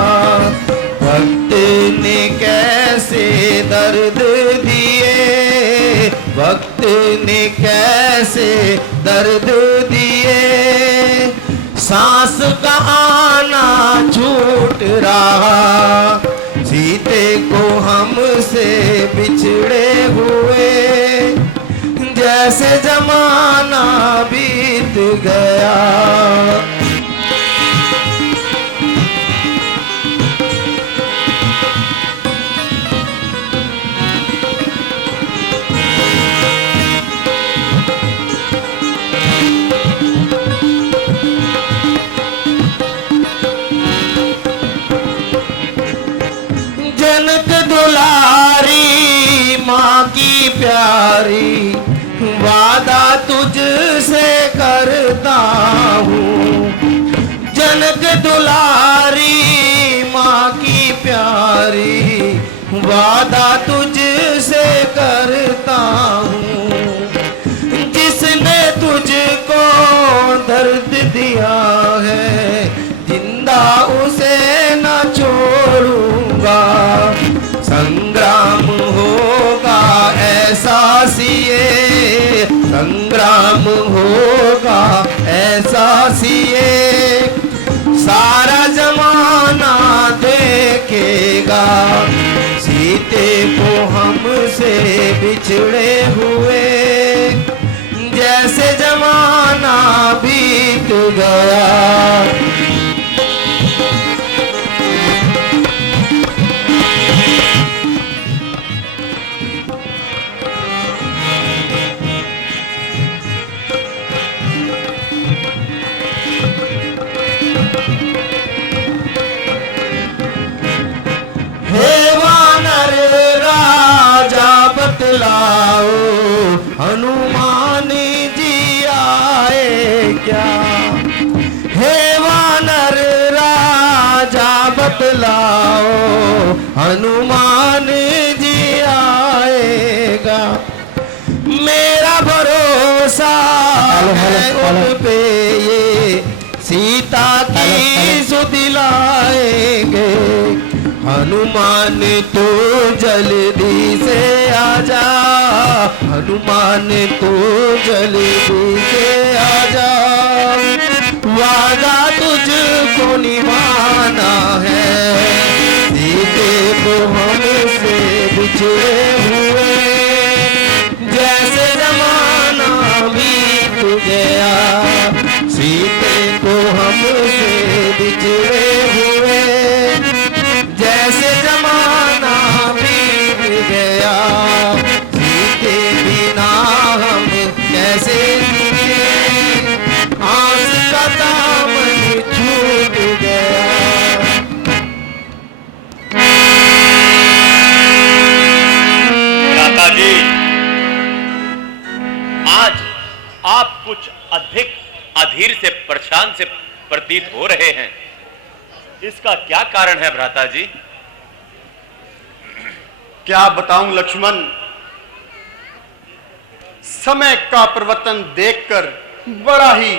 वक्त ने कैसे दर्द दिए, वक्त ने कैसे दर्द दिए, सांस का आना छूट रहा, सीते को हमसे बिछड़े हुए जैसे जमाना बीत गया। जनक दुलारी माँ की प्यारी, वादा तुझसे करता हूँ, जनक दुलारी माँ की प्यारी, वादा तुझसे करता हूँ, जिसने तुझको दर्द दिया है जिंदा उसे न छोड़ूंगा, संग्राम होगा ऐसा सिए, संग्राम होगा ऐसा सिए, सारा जमाना देखेगा, सीते को हमसे बिछड़े हुए जैसे जमाना बीत गया। बतलाओ हनुमान जी आए क्या। हे वानर राजा बतलाओ हनुमान जी आएगा। मेरा भरोसा है उन पे ये सीता की सुध लाएंगे। हनुमान तू जल्दी से आजा, हनुमान तू जल्दी से आजा। वादा तुझको निभाना है, सीते को हमसे बिछड़े हुए। जैसे जमाना बीत गया, सीते को हमसे बिछड़े हुए। जैसे जमाना बीत गया, सीते बिना हम कैसे जिए। आस का दामन छूट गया। भ्राता जी, आज आप कुछ अधिक अधीर से परेशान से प्रतीत हो रहे हैं। इसका क्या कारण है भ्राता जी? क्या बताऊं लक्ष्मण, समय का परिवर्तन देखकर बड़ा ही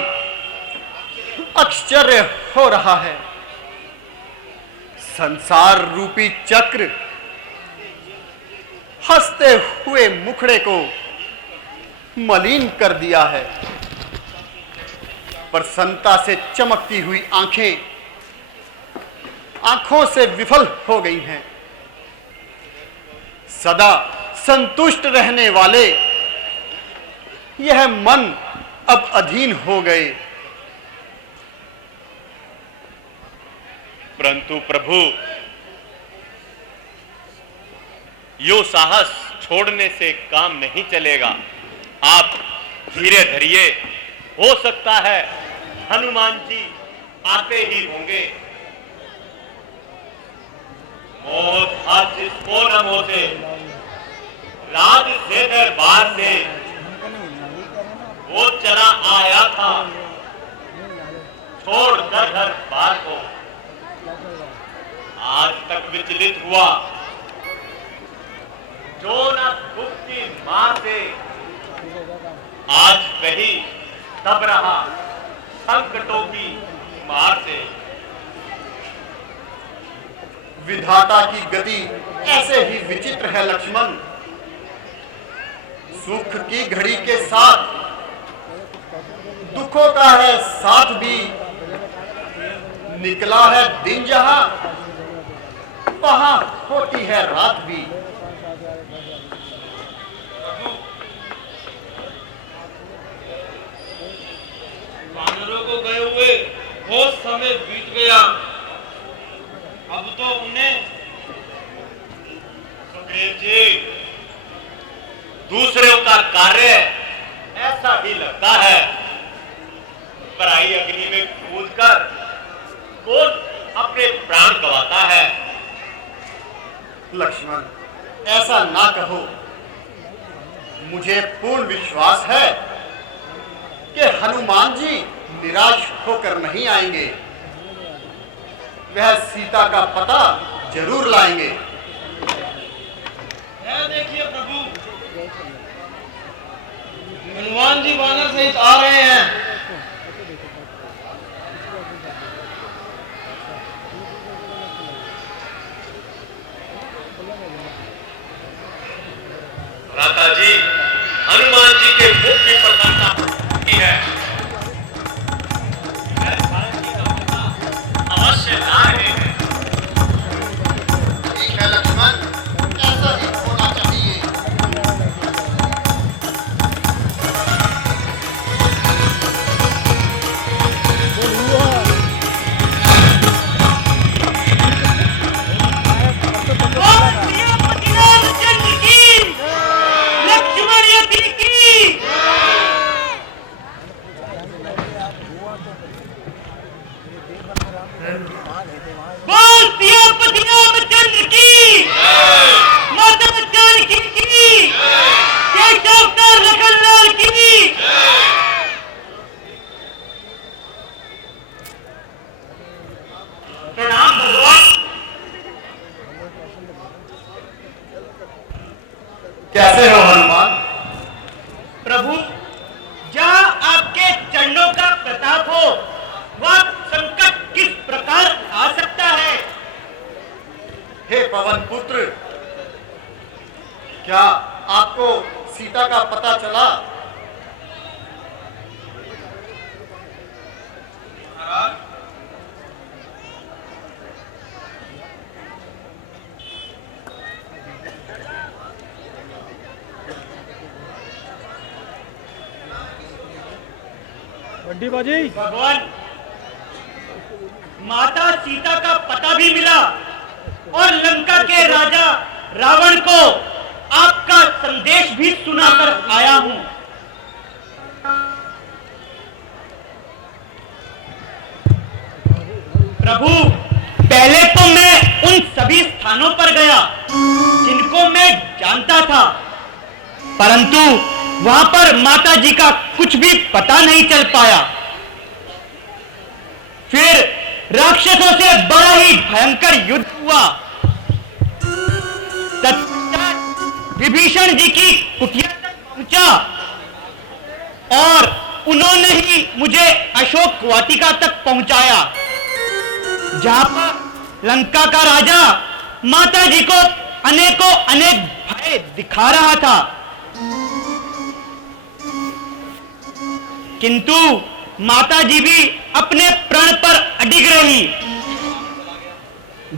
आश्चर्य हो रहा है। संसार रूपी चक्र हंसते हुए मुखड़े को मलिन कर दिया है। प्रसन्नता से चमकती हुई आंखों से विफल हो गई हैं। सदा संतुष्ट रहने वाले यह मन अब अधीन हो गए। परंतु प्रभु, यो साहस छोड़ने से काम नहीं चलेगा। आप धीरे धरिए, हो सकता है हनुमान जी आते ही होंगे। को न मोते राज से दरबार से वो चला आया था, छोड़कर घर बार को। आज तक विचलित हुआ, जो न दुख की मां से आज वही दब रहा संकटों की मार से। विधाता की गति ऐसे ही विचित्र है लक्ष्मण। सुख की घड़ी के साथ दुखों का है साथ भी। निकला है दिन जहां, वहां होती है रात भी। वानरों को गए हुए बहुत समय बीत गया। अब तो उन्हें सुग्रीव जी, दूसरों का कार्य ऐसा ही लगता है। पराई अग्नि में कूदकर कौन अपने प्राण गंवाता है। लक्ष्मण, ऐसा ना कहो। मुझे पूर्ण विश्वास है कि हनुमान जी निराश होकर नहीं आएंगे। वह सीता का पता जरूर लाएंगे। देखिए प्रभु, हनुमान जी वानर सहित आ रहे हैं। भ्राता जी, हनुमान जी के मुख की प्रसन्नता की है। अवश्य ला रहे हैं। ठीक है लक्ष्मण, ऐसा ही होना चाहिए। कैसे हो हनुमान? प्रभु, जहाँ आपके चरणों का प्रताप हो, वह संकट किस प्रकार आ सकता है? हे पवन पुत्र, क्या आपको सीता का पता चला? भगवान, माता सीता का पता भी मिला और लंका के राजा रावण को आपका संदेश भी सुनाकर आया हूं। प्रभु, पहले तो मैं उन सभी स्थानों पर गया जिनको मैं जानता था, परंतु वहां पर माता जी का कुछ भी पता नहीं चल पाया। फिर राक्षसों से बड़ा ही भयंकर युद्ध हुआ। तत्पश्चात विभीषण जी की कुटिया तक पहुंचा और उन्होंने ही मुझे अशोक वाटिका तक पहुंचाया, जहां पर लंका का राजा माता जी को अनेक भय दिखा रहा था। किंतु माता जी भी अपने प्रण पर अडिग रही।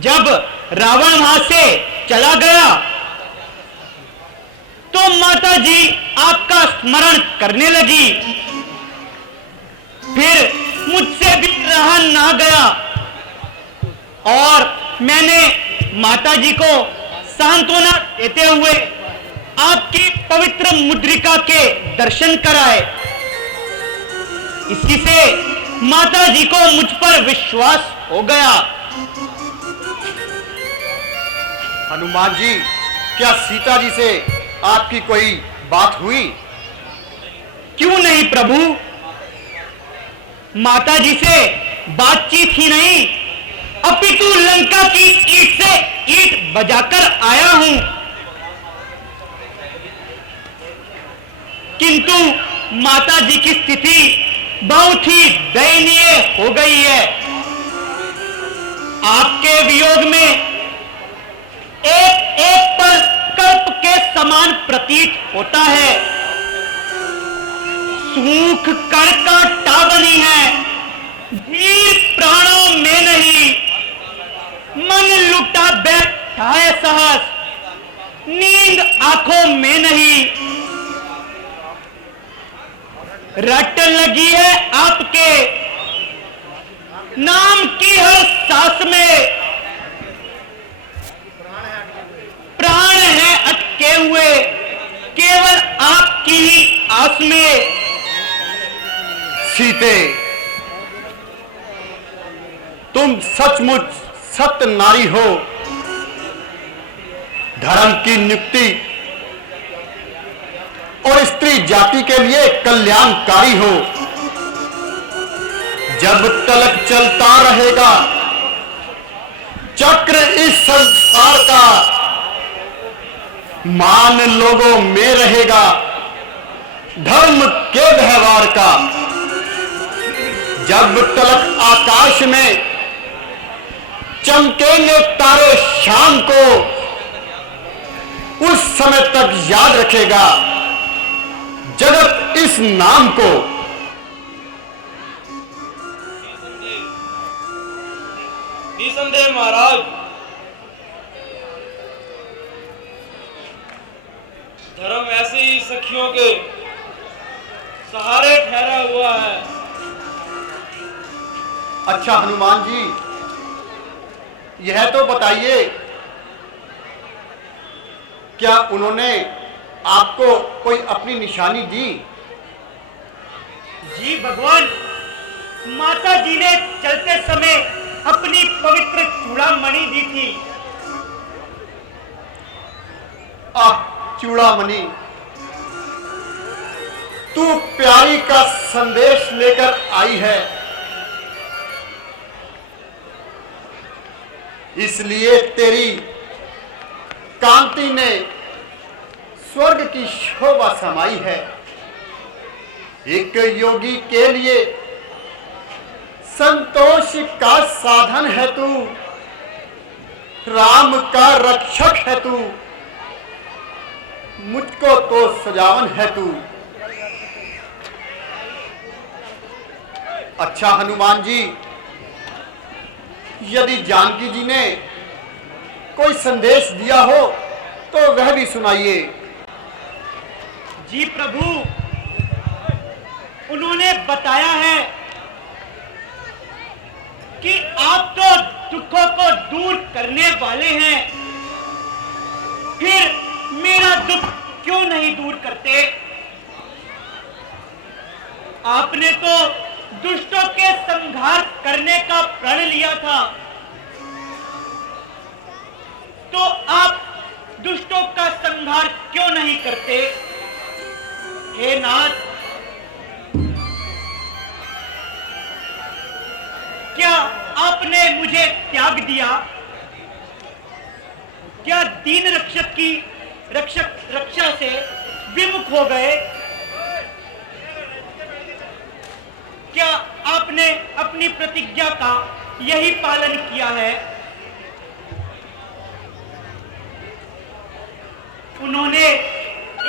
जब रावण वहां से चला गया तो माता जी आपका स्मरण करने लगी। फिर मुझसे भी रहा ना गया और मैंने माता जी को सांत्वना देते हुए आपकी पवित्र मुद्रिका के दर्शन कराए। इसी से माता जी को मुझ पर विश्वास हो गया। हनुमान जी, क्या सीता जी से आपकी कोई बात हुई? क्यों नहीं प्रभु, माता जी से बातचीत ही नहीं अपितु लंका की ईंट से ईंट बजाकर आया हूं। किंतु माता जी की स्थिति बहुत ही दयनीय हो गई है। आपके वियोग में एक एक पल कल्प के समान प्रतीत होता है। सूख कण का टा बनी है, धीर प्राणों में नहीं। मन लुटा बैठा है सहस, नींद आंखों में नहीं। रट लगी है आपके नाम की हर सांस में। प्राण है अटके हुए केवल आपकी ही आस में। सीते, तुम सचमुच सत्य नारी हो, धर्म की नियुक्ति और स्त्री जाति के लिए कल्याणकारी हो। जब तलक चलता रहेगा चक्र इस संसार का, मान लोगों में रहेगा धर्म के व्यवहार का। जब तलक आकाश में चमकेंगे तारे शाम को, उस समय तक याद रखेगा जगत इस नाम को। निसंदेह महाराज, धर्म ऐसे ही सखियों के सहारे ठहरा हुआ है। अच्छा हनुमान जी, यह तो बताइए, क्या उन्होंने आपको कोई अपनी निशानी दी? जी भगवान, माता जी ने चलते समय अपनी पवित्र चूड़ामणि दी थी। चूड़ामणि, तू प्यारी का संदेश लेकर आई है, इसलिए तेरी कांति ने स्वर्ग की शोभा समाई है। एक योगी के लिए संतोष का साधन है तू, राम का रक्षक है तू, मुझको तो सजावन है तू। अच्छा हनुमान जी, यदि जानकी जी ने कोई संदेश दिया हो तो वह भी सुनाइए। जी प्रभु, उन्होंने बताया है कि आप तो दुखों को दूर करने वाले हैं, फिर मेरा दुख क्यों नहीं दूर करते? आपने तो दुष्टों के संहार करने का प्रण लिया था, तो आप दुष्टों का संहार क्यों नहीं करते? हे नाथ, क्या आपने मुझे त्याग दिया? क्या दीन रक्षक की रक्षा से विमुख हो गए? क्या आपने अपनी प्रतिज्ञा का यही पालन किया है? उन्होंने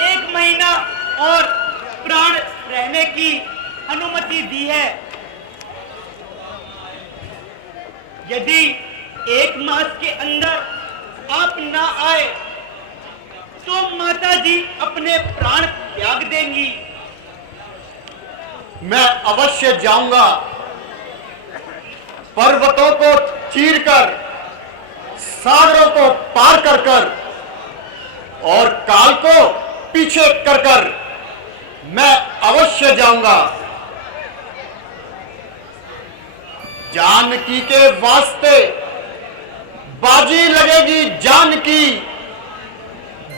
1 महीना और प्राण रहने की अनुमति दी है। यदि 1 मास के अंदर आप ना आए तो माता जी अपने प्राण त्याग देंगी। मैं अवश्य जाऊंगा, पर्वतों को चीरकर, सागरों को पार कर कर और काल को पीछे कर कर मैं अवश्य जाऊंगा। जानकी के वास्ते बाजी लगेगी जानकी,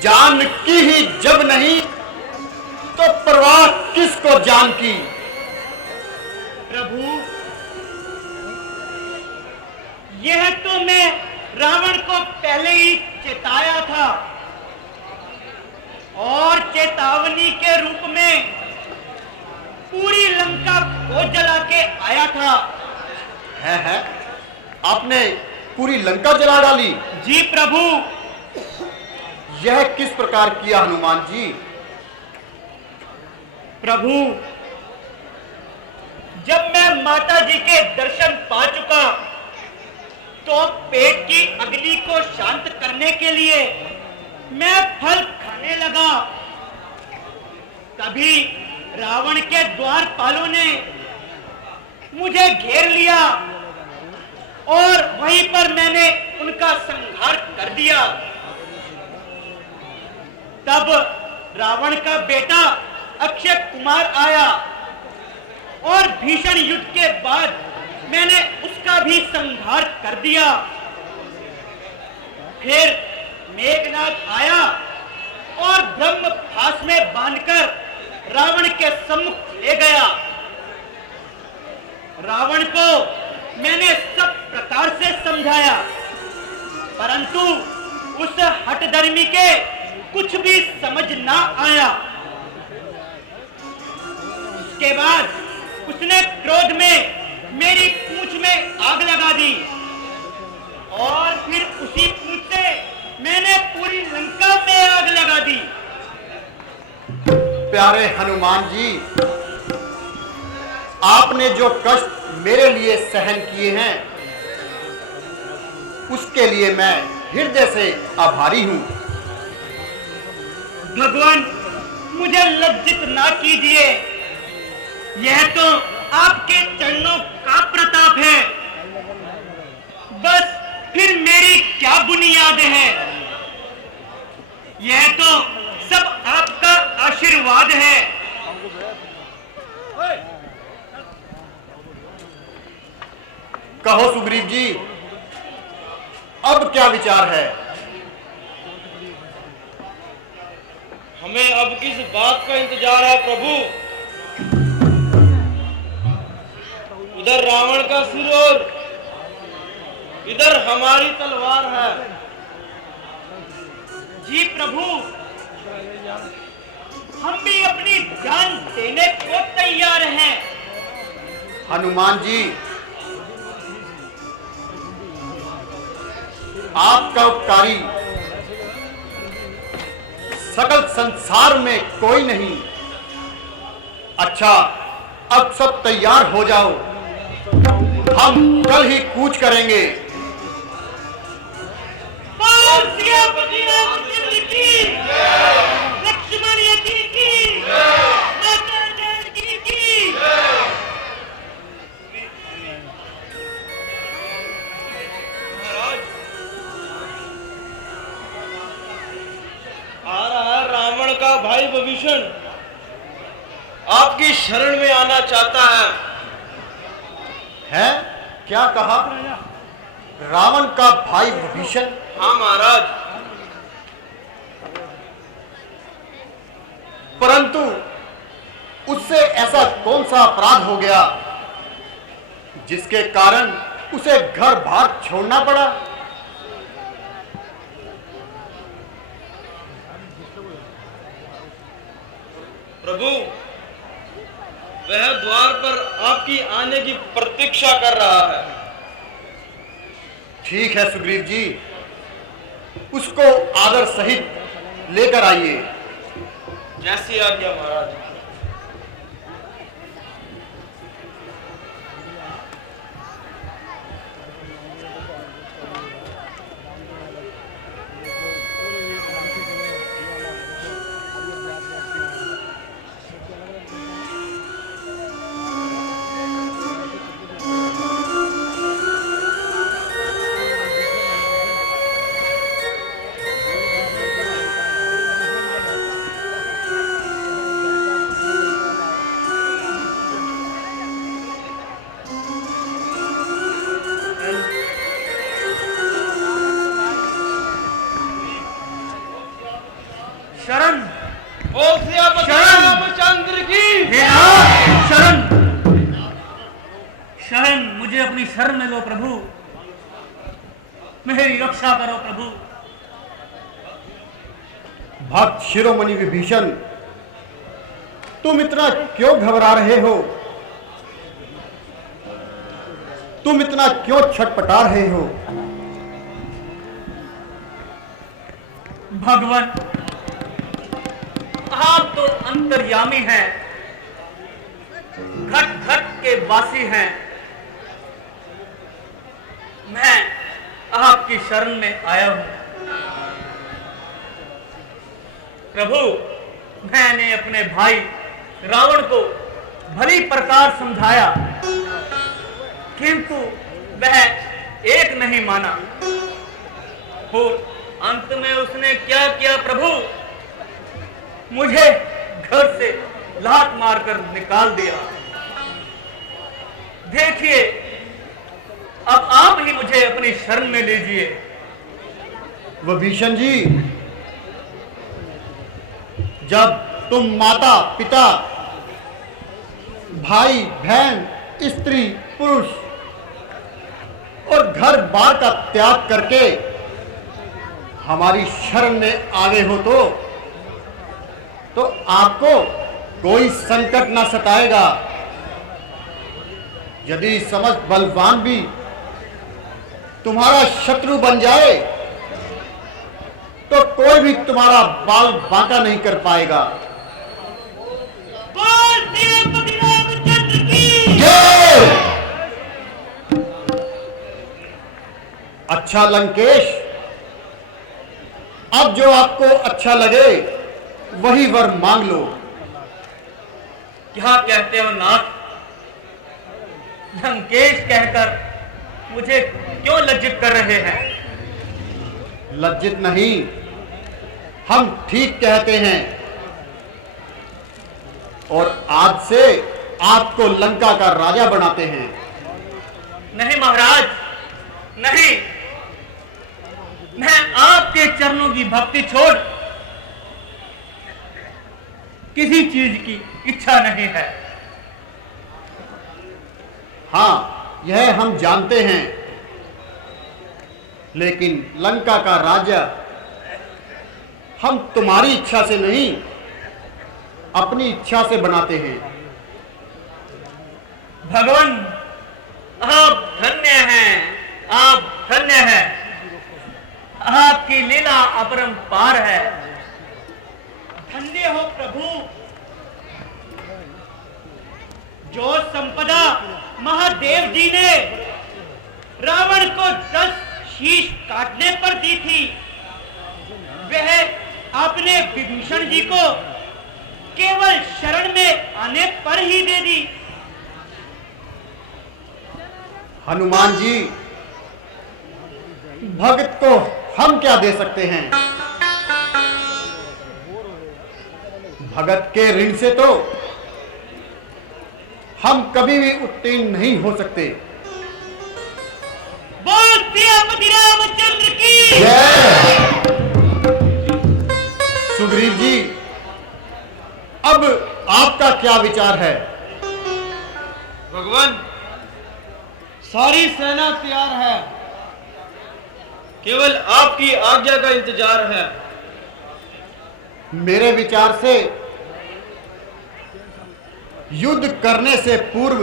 जानकी ही जब नहीं तो परवाह किसको जानकी। प्रभु, यह तो मैं रावण को पहले ही चेताया था और चेतावनी के रूप में पूरी लंका को जला के आया था। है आपने पूरी लंका जला डाली? जी प्रभु। यह किस प्रकार किया हनुमान जी? प्रभु, जब मैं माता जी के दर्शन पा चुका तो पेट की अग्नि को शांत करने के लिए मैं फल खाने लगा। तभी रावण के द्वारपालों ने मुझे घेर लिया और वहीं पर मैंने उनका संहार कर दिया। तब रावण का बेटा अक्षय कुमार आया और भीषण युद्ध के बाद मैंने उसका भी संहार कर दिया। फिर मेघनाथ आया और ब्रह्म फांस में बांधकर रावण के सम्मुख ले गया। रावण को मैंने सब प्रकार से समझाया, परंतु उस हठधर्मी के कुछ भी समझ ना आया। उसके बाद उसने क्रोध में मेरी पूंछ में आग लगा दी और फिर उसी पूंछ से मैंने पूरी लंका में आग लगा दी। प्यारे हनुमान जी, आपने जो कष्ट मेरे लिए सहन किए हैं उसके लिए मैं हृदय से आभारी हूं। भगवान, मुझे लज्जित ना कीजिए, यह तो आपके चरणों का प्रताप है। बस फिर मेरी क्या बुनियाद है? यह तो सब आपका आशीर्वाद है। कहो सुग्रीव जी, अब क्या विचार है? हमें अब किस बात का इंतजार है प्रभु? उधर रावण का सिर और इधर हमारी तलवार है। जी प्रभु, हम भी अपनी जान देने को तैयार हैं। हनुमान जी, आपका उपकारी सकल संसार में कोई नहीं। अच्छा, अब सब तैयार हो जाओ, हम कल ही कूच करेंगे। सियापति रामचंद्र की, लक्ष्मण यति की, माता जानकी की। आ रहा रावण का भाई विभीषण आपकी शरण में आना चाहता है। है? क्या कहा? रावण का भाई विभीषण? हाँ महाराज। परंतु उससे ऐसा कौन सा अपराध हो गया जिसके कारण उसे घर बार छोड़ना पड़ा? प्रभु, वह द्वार पर आपकी आने की प्रतीक्षा कर रहा है। ठीक है सुग्रीव जी, उसको आदर सहित लेकर आइए। जैसी आज्ञा महाराज। शरण, बोल सियापति रामचंद्र की। शरण, शरण, मुझे अपनी शरण में लो प्रभु, मेरी रक्षा करो प्रभु। भक्त शिरोमणि विभीषण, तुम इतना क्यों घबरा रहे हो? तुम इतना क्यों छटपटा रहे हो? भगवान, आप तो अंतर्यामी हैं, घट घट के वासी हैं। मैं आपकी शरण में आया हूं प्रभु। मैंने अपने भाई रावण को भली प्रकार समझाया, किंतु वह एक नहीं माना और अंत में उसने क्या किया प्रभु? मुझे घर से लात मारकर निकाल दिया। देखिए, अब आप ही मुझे अपनी शरण में लीजिए। विभीषण जी, जब तुम माता पिता, भाई बहन, स्त्री पुरुष और घर बार का त्याग करके हमारी शरण में आ गए हो तो आपको कोई संकट ना सताएगा। यदि समस्त बलवान भी तुम्हारा शत्रु बन जाए तो कोई भी तुम्हारा बाल बांका नहीं कर पाएगा। अच्छा लंकेश, अब जो आपको अच्छा लगे वही वर मांग लो। क्या कहते हो नाथ? लंकेश कहकर मुझे क्यों लज्जित कर रहे हैं? लज्जित नहीं, हम ठीक कहते हैं और आज से आपको लंका का राजा बनाते हैं। नहीं महाराज, नहीं, मैं आपके चरणों की भक्ति छोड़ किसी चीज की इच्छा नहीं है। हां, यह हम जानते हैं, लेकिन लंका का राज्य हम तुम्हारी इच्छा से नहीं, अपनी इच्छा से बनाते हैं। भगवान, आप धन्य हैं, आप धन्य हैं। आपकी लीला अपरंपार है। धन्य हो प्रभु, जो संपदा महादेव जी ने रावण को 10 शीश काटने पर दी थी, वह आपने विभीषण जी को केवल शरण में आने पर ही दे दी। हनुमान जी, भक्त को हम क्या दे सकते हैं? भगत के ऋण से तो हम कभी भी उत्तीर्ण नहीं हो सकते। बोल सियापति रामचंद्र की जय। सुग्रीव जी, अब आपका क्या विचार है? भगवान, सारी सेना तैयार है, केवल आपकी आज्ञा का इंतजार है। मेरे विचार से युद्ध करने से पूर्व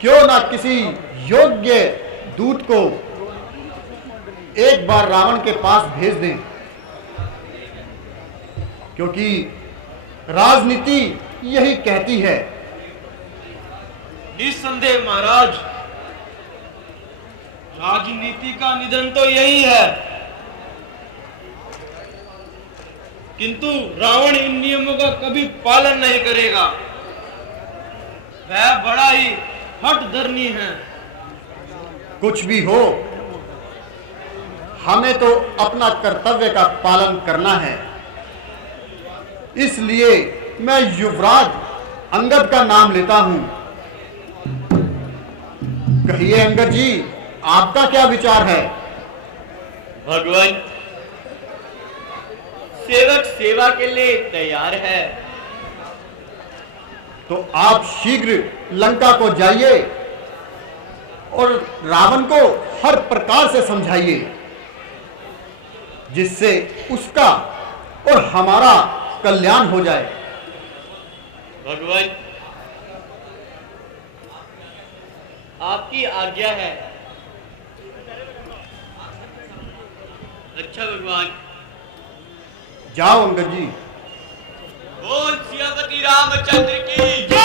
क्यों ना किसी योग्य दूत को एक बार रावण के पास भेज दें, क्योंकि राजनीति यही कहती है। निस्संदेह महाराज, राजनीति का निधन तो यही है, किंतु रावण इन नियमों का कभी पालन नहीं करेगा। वह बड़ा ही हठधर्मी है। कुछ भी हो, हमें तो अपना कर्तव्य का पालन करना है। इसलिए मैं युवराज अंगद का नाम लेता हूं। कहिए अंगद जी, आपका क्या विचार है? भगवान, सेवक सेवा के लिए तैयार है। तो आप शीघ्र लंका को जाइए और रावण को हर प्रकार से समझाइए, जिससे उसका और हमारा कल्याण हो जाए। भगवान, आपकी आज्ञा है। अच्छा भगवान, जाओ अंगद जी। बोल सियापति रामचंद्र की जय।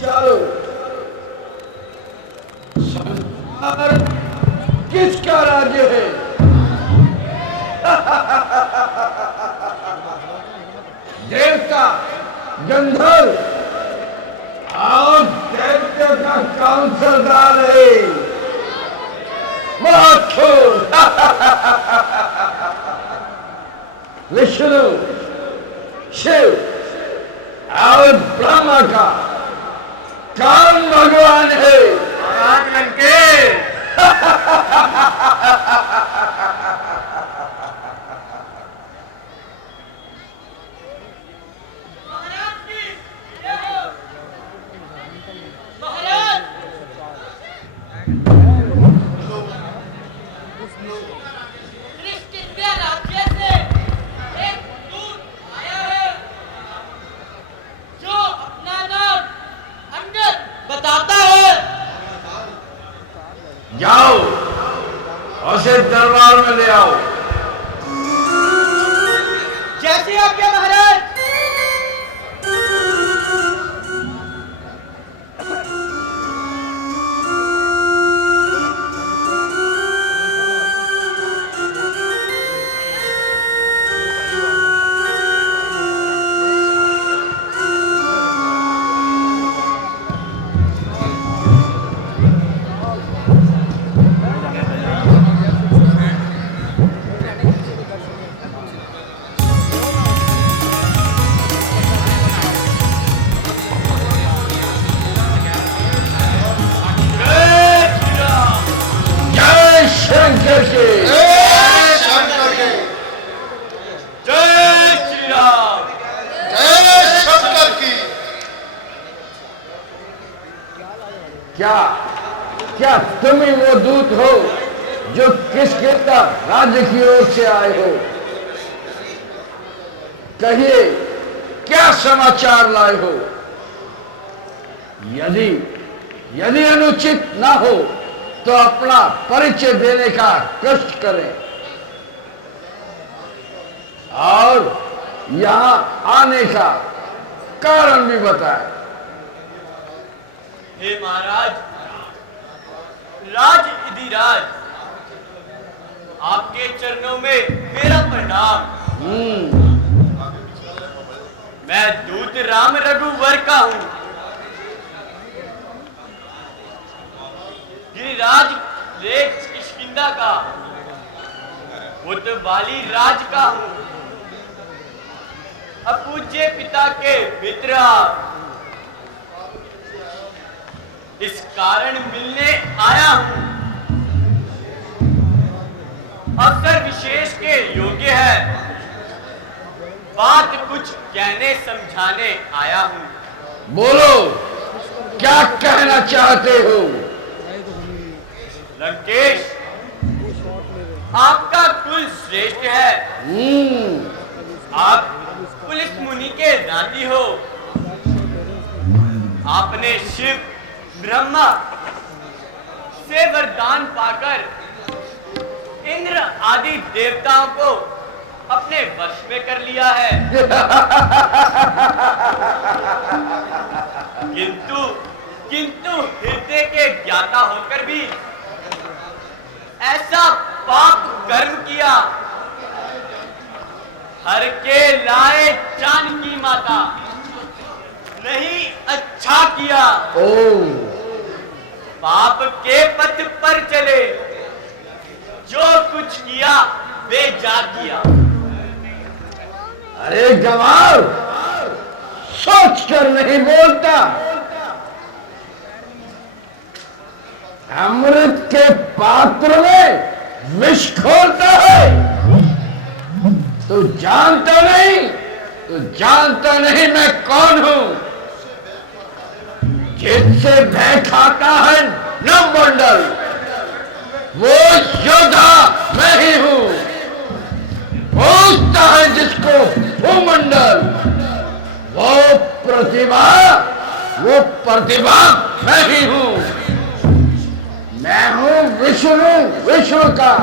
चलो, संसार किसका राज्य है? देवता, गंधर्व और दैत्य का कौन सरदार है? विष्णु, शिव और ब्रह्मा का कौन भगवान है? जाओ और उसे दरबार में ले आओ। जैसे आज्ञा महाराज। क्या क्या तुम ही वो दूत हो जो किसकिंदा राज्य की ओर से आए हो? कहिए, क्या समाचार लाए हो? यदि यदि अनुचित ना हो तो अपना परिचय देने का कष्ट करें और यहां आने का कारण भी बताएं। हे महाराज, राज इदिराज, आपके चरणों में मेरा प्रणाम। मैं दूत राम रघुवर का हूं, गिरिराज लेक किष्किंधा का, वाली राज का हूं, अपूज्य पिता के मित्र आप। इस कारण मिलने आया हूं, अवसर विशेष के योग्य है, बात कुछ कहने समझाने आया हूं। बोलो, क्या कहना चाहते हो? लंकेश, आपका कुल श्रेष्ठ है। आप पुलिस मुनि के नाती हो। आपने शिव ब्रह्मा से वरदान पाकर इंद्र आदि देवताओं को अपने वश में कर लिया है। किंतु हृदय के ज्ञाता होकर भी ऐसा पाप कर्म किया, हर के लाए जानकी माता, नहीं अच्छा किया। पाप के पथ पर चले, जो कुछ किया बेजा किया। अरे गवार, सोच कर नहीं बोलता। अमृत के पात्र में विष खोलता है। तू जानता नहीं मैं कौन हूं? जिससे भय खाता है नवमंडल, वो योद्धा मैं ही हूं। पूछता है जिसको भूमंडल, वो प्रतिभा मैं ही हूं। मैं हूं विष्णु का,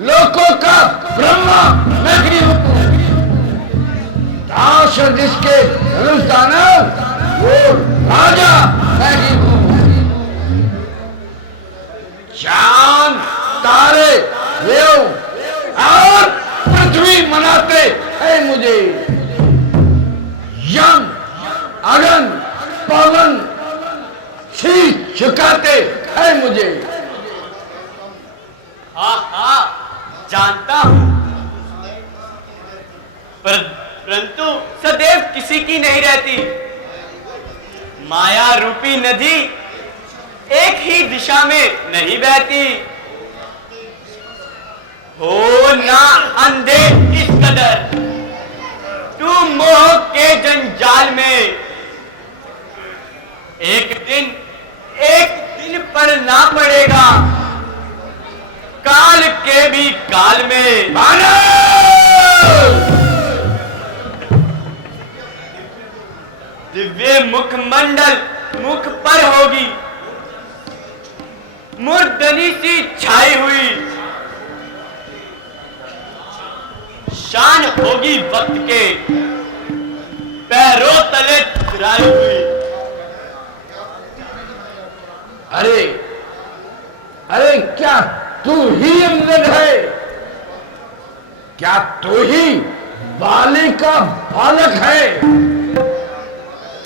लोकों का ब्रह्मा मैं ही हूं। दास जिसके धनुषदाना, वो राजा मैं ही हूं। चांद तारे देव और पृथ्वी मनाते हैं मुझे। यम अगन पवन शीश झुकाते हैं मुझे। हाँ, जानता हूं, परंतु सदैव किसी की नहीं रहती। माया रूपी नदी एक ही दिशा में नहीं बहती। हो ना अंधे इस कदर, तू मोह के जंजाल में एक दिन पड़ना पड़ेगा, काल के भी काल में। दिव्य मुखमंडल मुख पर होगी, मूर्धनी सी छाई हुई, शान होगी वक्त के पैरों तले गिराई हुई। अरे क्या तू ही अमजद है? क्या तू ही बाली का बालक है?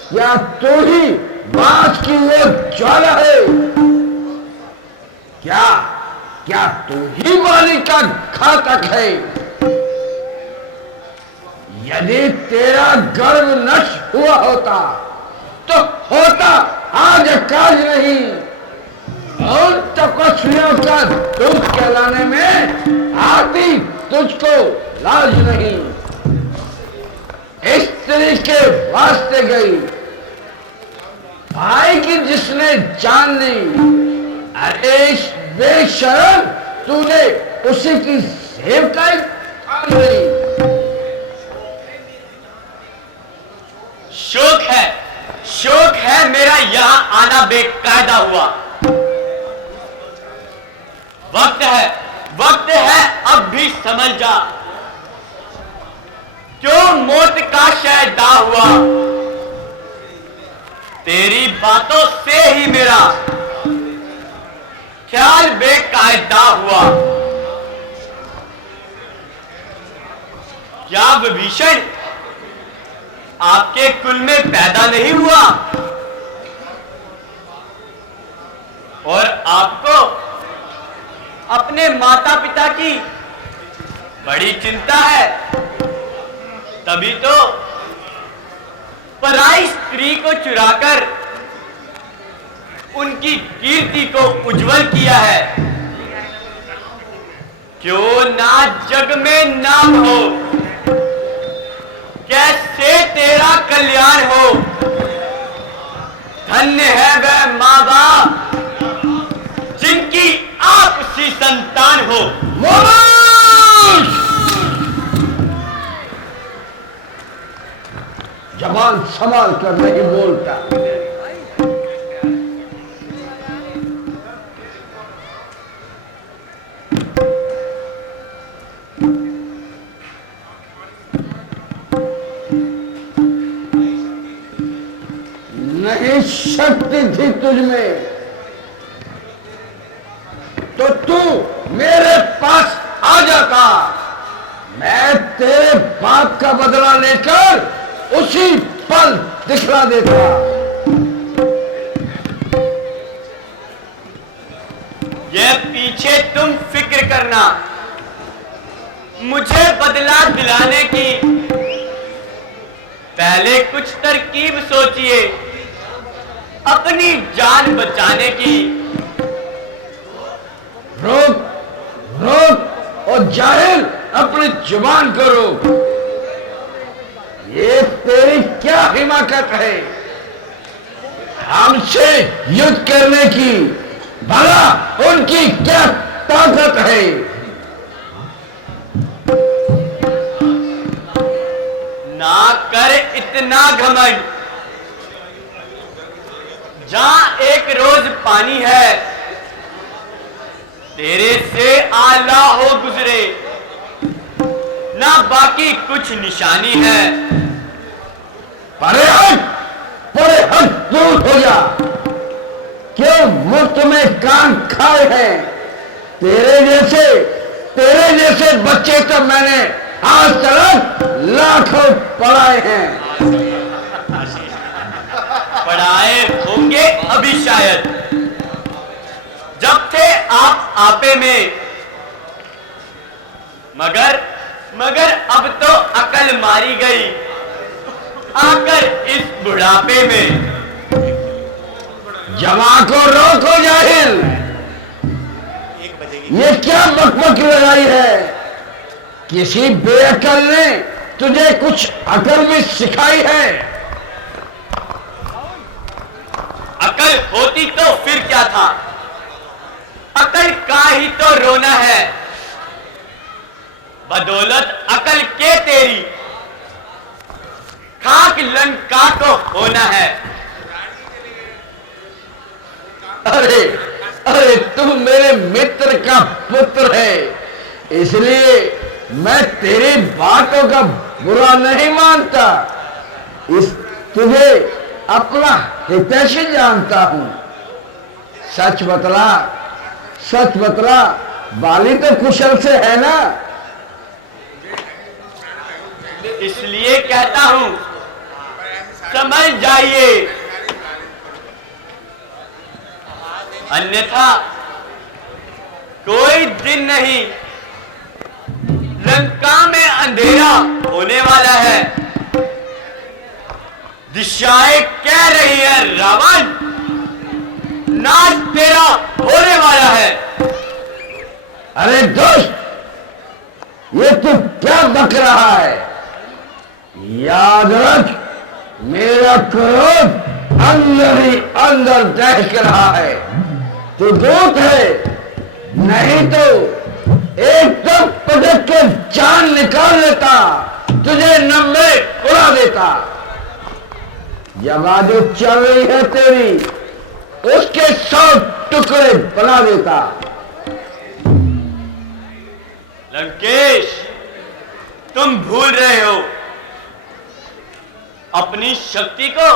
क्या तू ही बाज की वो ज्वाला है? क्या तू ही बाली का घातक है? यदि तेरा गर्व नष्ट हुआ होता तो होता आज काज नहीं, और तपस्वियों का दूध कहलाने में आती तुझको लाज नहीं। स्त्री के वास्ते गई भाई की जिसने जान ली, अरे इस बेशरम तूने उसी की सेवकाई ठान ली। शौक है मेरा यहाँ आना बेकायदा हुआ। वक्त है अब भी समझ जा, क्यों मौत का शायदा हुआ। तेरी बातों से ही मेरा ख्याल बेकायदा हुआ। क्या विभीषण आपके कुल में पैदा नहीं हुआ और आपको अपने माता पिता की बड़ी चिंता है, तभी तो पराई स्त्री को चुराकर उनकी कीर्ति को उज्जवल किया है। क्यों ना जग में नाम हो, कैसे तेरा कल्याण हो। धन्य है वह माँ बाप जिनकी आपसी संतान हो। जबान संभाल कर नहीं बोलता। नहीं शक्ति थी तुझमें तो तू मेरे पास आ जाता, मैं तेरे बाप का बदला लेकर उसी पल दिखला देता। ये पीछे तुम फिक्र करना, मुझे बदला दिलाने की पहले कुछ तरकीब सोचिए, अपनी जान बचाने की। रोक रोक और जाहिल अपनी जुबान करो। ये तेरी क्या हिमाकत है हमसे युद्ध करने की, भला उनकी क्या ताकत है। ना कर इतना घमंड, जहां एक रोज पानी है तेरे से आला हो गुजरे, ना बाकी कुछ निशानी है। परे हट दूर हो जा। क्यों मुफ्त में कान खाए हैं। तेरे जैसे बच्चे तो मैंने आज तक लाखों पढ़ाए हैं। पढ़ाए होंगे अभी शायद, जब थे आप आपे में, मगर अब तो अकल मारी गई आकर इस बुढ़ापे में। जवां को रोको जाहिल, ये क्या बकबक लगाई है। किसी बेअकल ने तुझे कुछ अकल भी सिखाई है। अकल होती तो फिर क्या था, अकल का ही तो रोना है। बदौलत अकल के तेरी खाक लंका को होना है। अरे तू मेरे मित्र का पुत्र है, इसलिए मैं तेरी बातों का बुरा नहीं मानता। तुझे अपना हितैषी जानता हूं। सच बतला, बाली तो कुशल से है ना। इसलिए कहता हूं समझ जाइए, अन्यथा कोई दिन नहीं लंका में अंधेरा होने वाला है। दिशाएं कह रही है रावण, नाश तेरा होने वाला है। अरे दोस्त, ये तू क्या बक रहा है। याद रख, मेरा क्रोध अंदर ही अंदर दहक रहा है। तू दूत है, नहीं तो एकदम पटक के जान निकाल लेता, तुझे नम्बे उड़ा देता। जब आदि चल रही है तेरी, उसके 100 टुकड़े बना देता। लंकेश, तुम भूल रहे हो, अपनी शक्ति को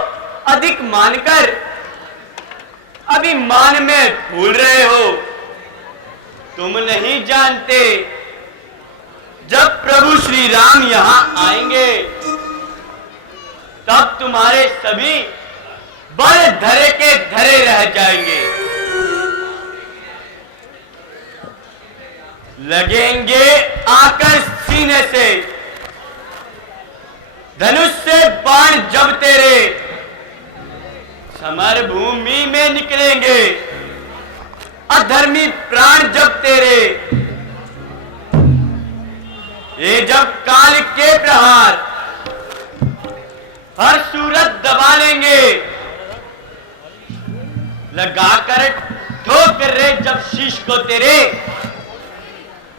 अधिक मानकर अभिमान में भूल रहे हो। तुम नहीं जानते, जब प्रभु श्री राम यहां आएंगे तब तुम्हारे सभी बल धरे के धरे रह जाएंगे। लगेंगे आकर सीने से, धनुष से बाण जब तेरे समर भूमि में निकलेंगे, अधर्मी प्राण जब तेरे, ये जब काल के प्रहार हर सूरत दबा लेंगे, लगाकर ठोकरे जब शीश को तेरे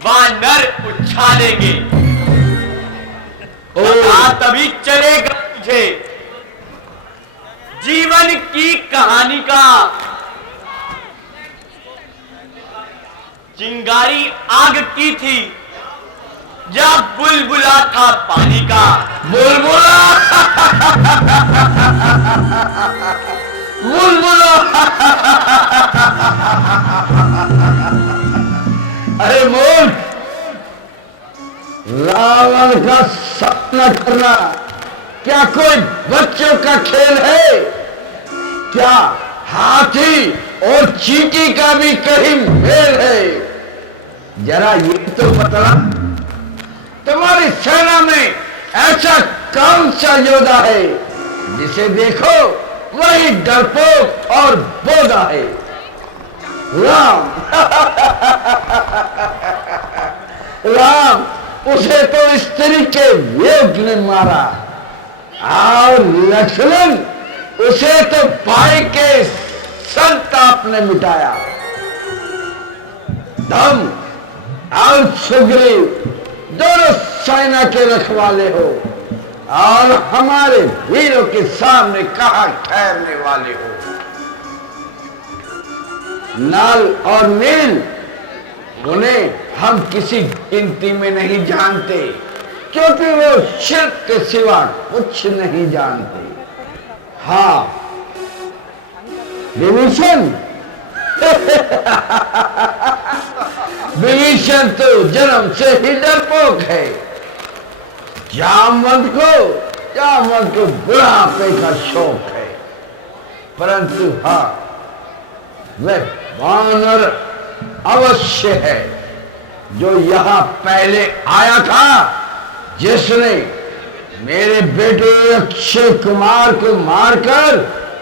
वानर उछालेंगे, तभी चलेगा तुझे जीवन की कहानी का। चिंगारी आग की थी या बुलबुला था पानी का? बुलबुला बुलबुला। अरे मूर्ख, रावण का सामना करना क्या कोई बच्चों का खेल है? क्या हाथी और चींटी का भी कहीं मेल है? जरा ये तो बता, तुम्हारी सेना में ऐसा कौन सा योद्धा है जिसे देखो वही डरपोक और बोधा है? राम राम, उसे तो स्त्री के योग ने मारा, और लक्ष्मण उसे तो भाई के संताप ने मिटाया। तुम और सुग्रीव दोनों सेना के रखवाले हो और हमारे वीरों के सामने कहां ठहरने वाले हो? नल और नील, उन्हें हम किसी गिनती में नहीं जानते, क्योंकि वो शिर्क के सिवा कुछ नहीं जानते। हाँ, विभीषण विभीषण तो जन्म से ही डरपोक है। जामवंत को बुढ़ापे का शौक है, परंतु हाँ, वह वानर अवश्य है जो यहां पहले आया था, जिसने मेरे बेटे अक्षय कुमार को मारकर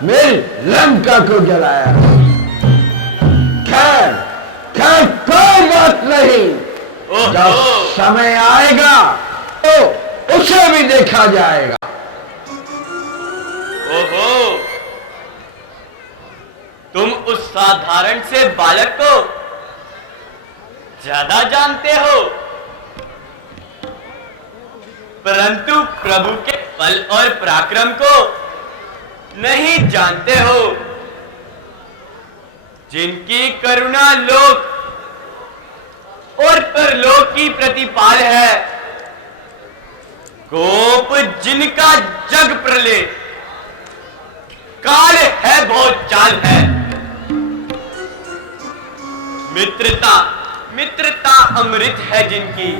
मेरी लंका को जलाया। खैर खैर, कोई बात नहीं, जब समय आएगा तो उसे भी देखा जाएगा। ओहो, तुम उस साधारण से बालक को ज्यादा जानते हो, परंतु प्रभु के बल और पराक्रम को नहीं जानते हो, जिनकी करुणा लोक और परलोक की प्रतिपाल है, कोप जिनका जग प्रलय काल है, बहुत चाल है। मित्रता मित्रता अमृत है जिनकी,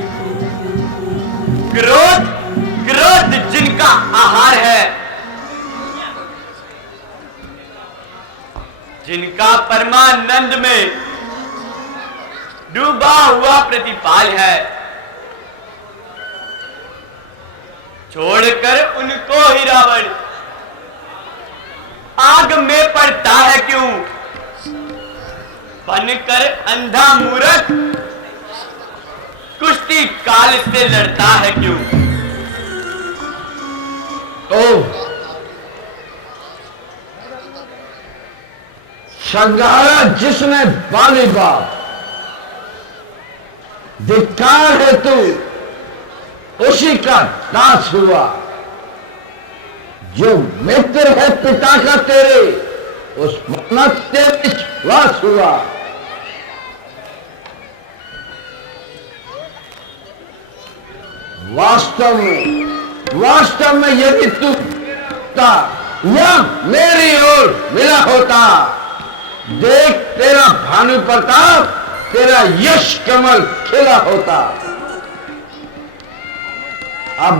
क्रोध क्रोध जिनका आहार है, जिनका परमानंद में डूबा हुआ प्रतिपाल है। छोड़कर उनको ही रावण आग में पड़ता है क्यों? बनकर अंधा मूर्ख कुश्ती काल से लड़ता है क्यों? संघारा जिसने बाली बाप, धिक्कार है तू उसी का नाश हुआ। जो मित्र है पिता का तेरे, उस मत तेरे विश्वास हुआ। वास्तव में यदि तू था या मेरी ओर मिला होता, देख तेरा भानु प्रताप, तेरा यश कमल खिला होता। अब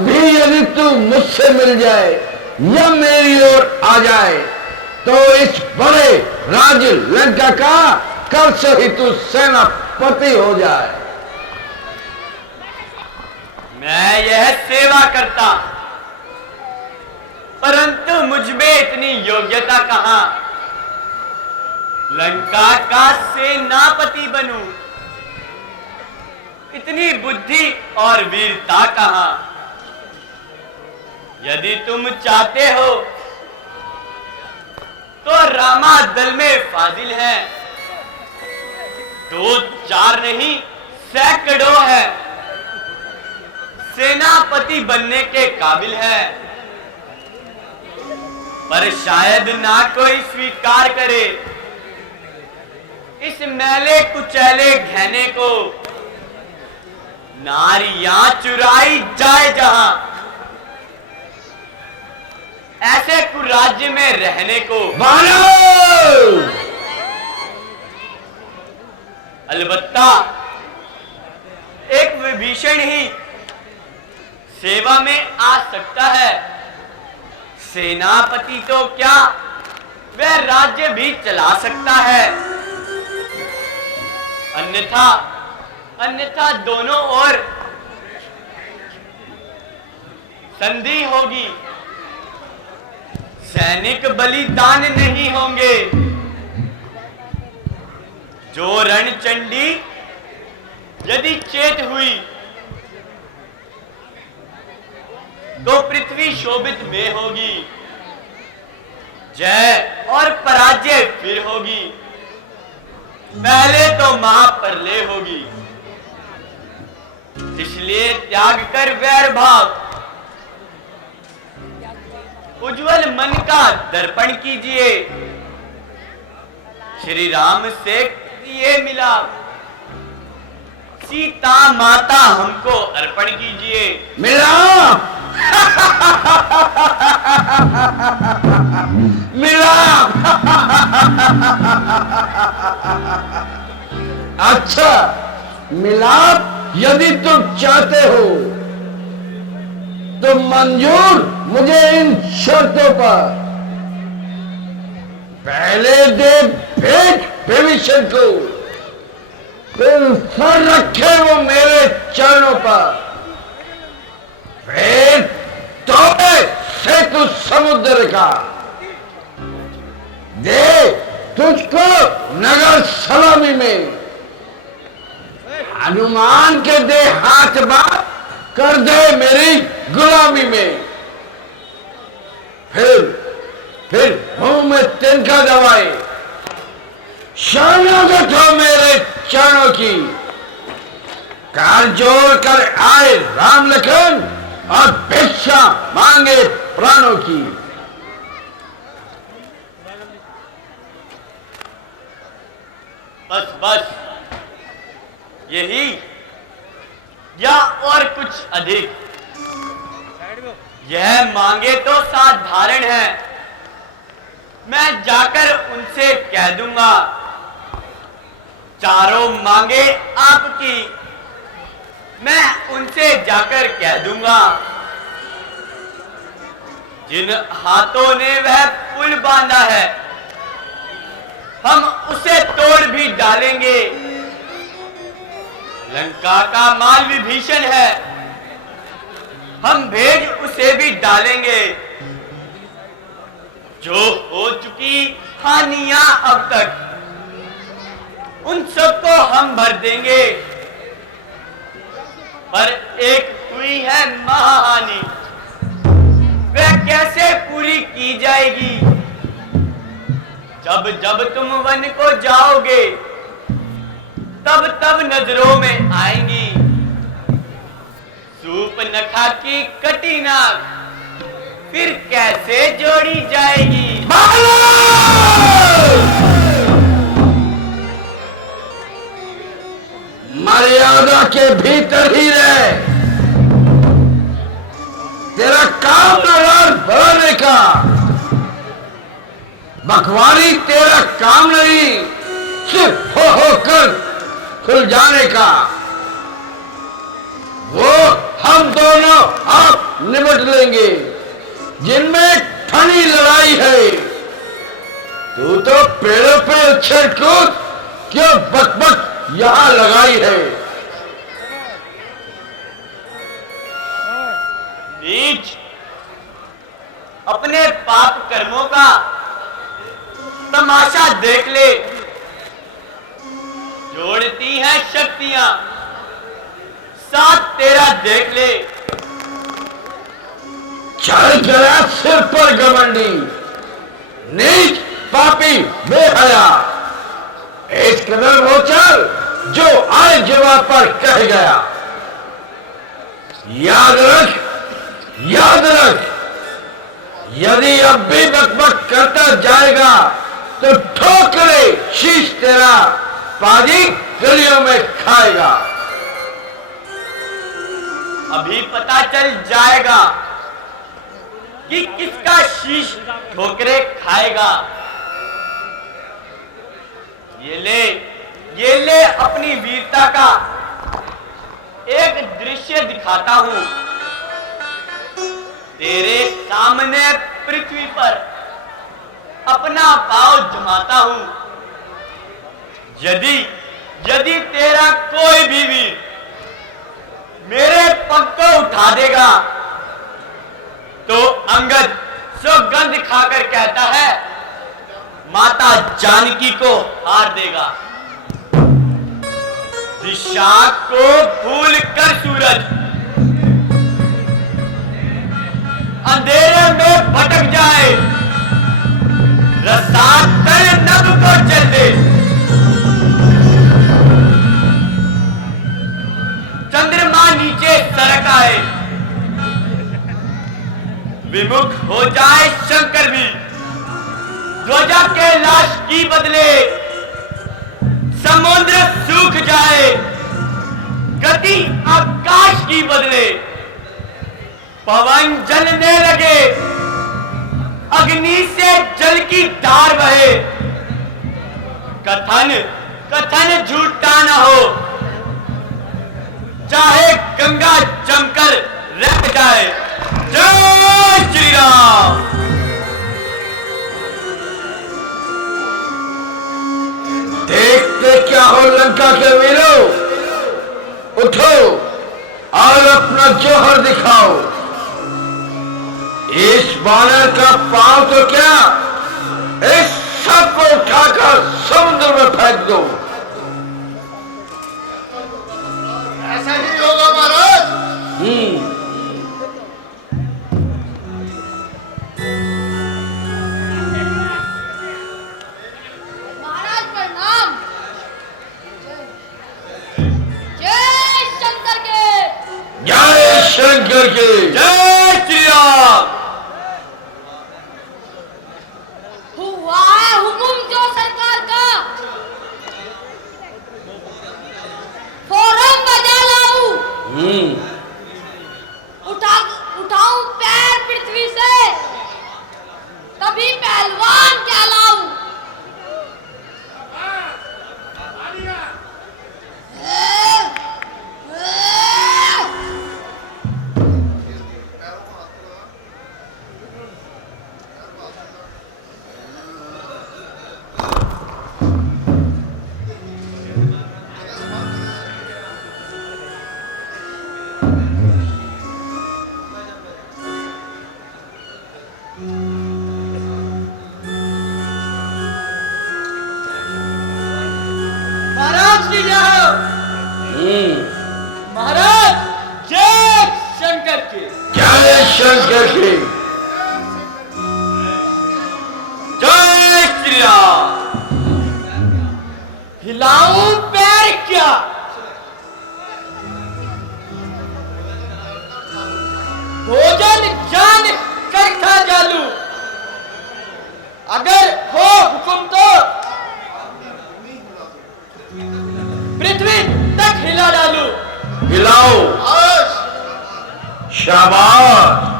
भी यदि तू मुझसे मिल जाए या मेरी ओर आ जाए, तो इस बड़े राज्य लंका का कल से ही तू सेनापति हो जाए। मैं यह सेवा करता, परंतु मुझमें इतनी योग्यता कहां, लंका का सेनापति बनूं। इतनी बुद्धि और वीरता कहां। यदि तुम चाहते हो तो रामा दल में फाजिल है, 2-4 नहीं सैकड़ों है, सेनापति बनने के काबिल है। पर शायद ना कोई स्वीकार करे इस मैले कुचैले गहने को। नारियां चुराई जाए जहां, ऐसे कुराज्य में रहने को। अलबत्ता एक विभीषण ही सेवा में आ सकता है। सेनापति तो क्या, वह राज्य भी चला सकता है। अन्यथा दोनों ओर संधि होगी, सैनिक बलिदान नहीं होंगे। जो रणचंडी यदि चेत हुई तो पृथ्वी शोभित में होगी, जय और पराजय फिर होगी। पहले तो महाप्रलय होगी। इसलिए त्याग कर वैर भाव, उज्जवल मन का दर्पण कीजिए। श्री राम से ये मिला, सीता माता हमको अर्पण कीजिए। मिला अच्छा, मिलाप यदि तुम चाहते हो तो मंजूर मुझे इन शर्तों पर। पहले दे भेंट विभीषण को, फिर सर रखे वो मेरे चरणों पर, फिर तोड़े सेतु समुद्र का, दे तुझको नगर सलामी में, हनुमान के दे हाथ बात, कर दे मेरी गुलामी में। फिर मुंह में तिनका दबाए, शरणागत हो मेरे चरणों की, कार जोड़ कर आए राम लखन और भिक्षा मांगे प्राणों की। बस यही या और कुछ अधिक। यह मांगे तो साधारण है, मैं जाकर उनसे कह दूंगा। चारों मांगे आपकी, मैं उनसे जाकर कह दूंगा। जिन हाथों ने वह पुल बांधा है, हम उसे तोड़ भी डालेंगे। लंका का माल विभीषण है, हम भेज उसे भी डालेंगे। जो हो चुकी हानियां अब तक, उन सबको हम भर देंगे। पर एक हुई है महाहानि, वह कैसे पूरी की जाएगी? जब जब तुम वन को जाओगे तब तब नजरों में आएंगी सूप नखा की कटी नाक, फिर कैसे जोड़ी जाएगी। मर्यादा के भीतर ही रहे। तेरा काम नाराज बढ़ाने का, बकवाली तेरा काम नहीं, सिर्फ होकर खुल जाने का। वो हम दोनों आप निपट लेंगे, जिनमें ठंडी लड़ाई है। तू तो पेड़ों पे उछल कूद क्यों बकबक यहां लगाई है। बीच अपने पाप कर्मों का तमाशा देख ले। जोड़ती हैं शक्तियां, साथ तेरा देख ले। चल गया सिर पर घमंडी, नीच पापी बेहया। इस कदर वो चल जो आए जवाब पर कह गया। याद रख, याद रख, यदि अब भी बकबक करता जाएगा तो ठोकरे शीश तेरा पानी गलियों में खाएगा। अभी पता चल जाएगा कि किसका शीश ठोकरे खाएगा। ये ले अपनी वीरता का एक दृश्य दिखाता हूं। तेरे सामने पृथ्वी पर अपना पांव जमाता हूं। यदि तेरा कोई भी वीर मेरे पग को उठा देगा तो अंगद सौगंध खाकर कहता है माता जानकी को हार देगा। दिशा को भूल कर सूरज अंधेरे में भटक जाए, रसात कर नभ को चल दे। चंद्रमा नीचे सरक आए, विमुख हो जाए शंकर भी, ध्वजा के लाश की बदले समुद्र सूख जाए, गति आकाश की बदले पवन जलने लगे, अग्नि से जल की धार बहे। कथन झूठा न हो, चाहे गंगा जमकर रह जाए। जय श्री राम। देखते क्या हो लंका के वीरों, उठो और अपना जौहर दिखाओ। इस बानर का पांव तो क्या, इस सब को उठाकर समुद्र में फेंक दो। ऐसा ही होगा महाराज। महाराज प्रणाम। जय शंकर के, जय शंकर के, जय श्री राम। हुआ है हुकुम जो सरकार का, फौरन बजा लाऊं, उठाऊं पैर पृथ्वी से, तभी पहलवान कहलाऊं। महाराज की जय। महाराज जय शंकर की, जय शंकर की, जय श्री राम। क्या? भोजन जान कर खा जालू, अगर हो हुक्म तो पृथ्वी तक हिला डालू। हिलाओ। शाबाश।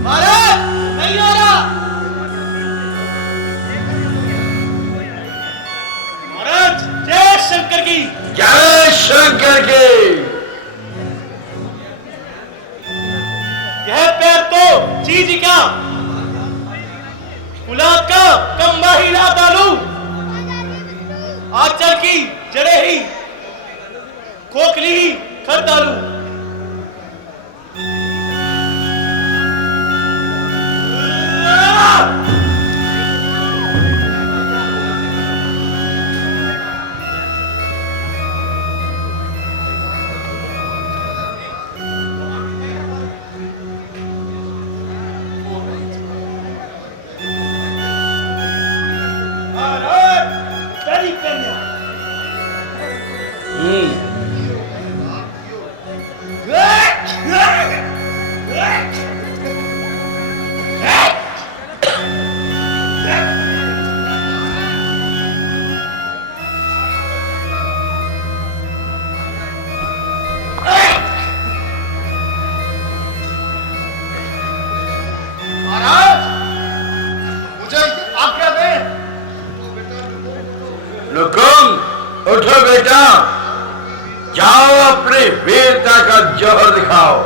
महाराज नहीं हो रहा। महाराज जय शंकर की। जय शंकर की। यह पैर तो चीज क्या, गुलाब का कम्बा ही ला डालू, आंचल की जड़े ही खोखली ही कर डालू। महाराज मुझे आज्ञा दें। लुकुम उठो बेटा, जाओ अपनी वीरता का जौहर दिखाओ।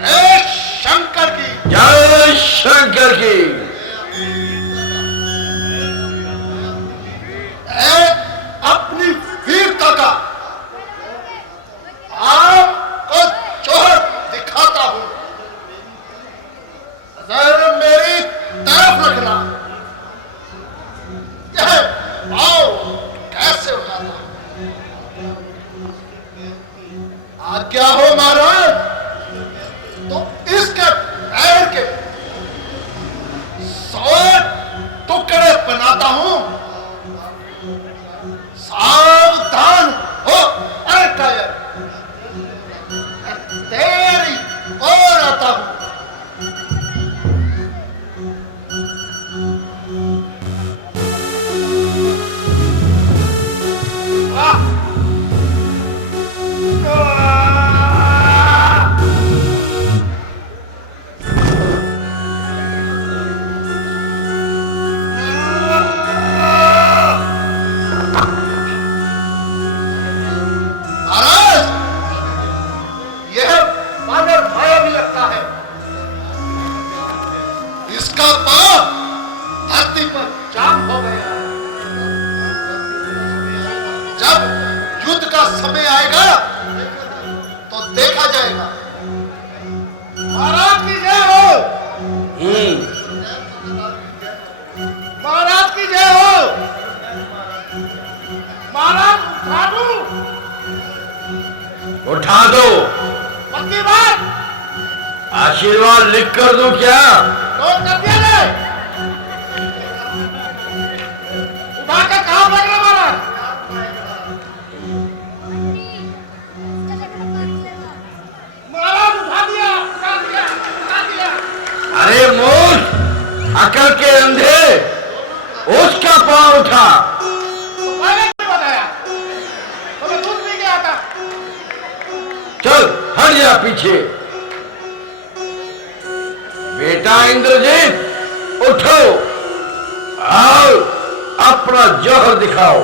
जय शंकर की। जय शंकर की। अपनी वीरता का आपको जौहर दिखाता हूं। नजर मेरी तरफ रखना। यह पाँव कैसे उठाता हूं। आज्ञा हो महाराज तो इसके पैर के 100 टुकड़े बनाता हूं। सावधान हो। अरे टायर, तेरी ओर आता हूं। इसका पाप धरती पर जाम हो गया है। जब युद्ध का समय आएगा तो देखा जाएगा। महाराज की जय हो। महाराज की जय हो। महाराज उठा दूं? उठा दो। पक्की बात? आशीर्वाद लिख कर दूं क्या? नोट कर दिया ले। उठा कर कहां लग रहा महाराज? महाराज उठा दिया, उठा दिया, उठा दिया। अरे मूर्ख, अकल के अंधे, उसका पांव उठा। मैंने क्यों बताया? तुम्हें दूध पी के आता। चल हट जा पीछे। बेटा इंद्रजीत उठो, आओ अपना जौहर दिखाओ।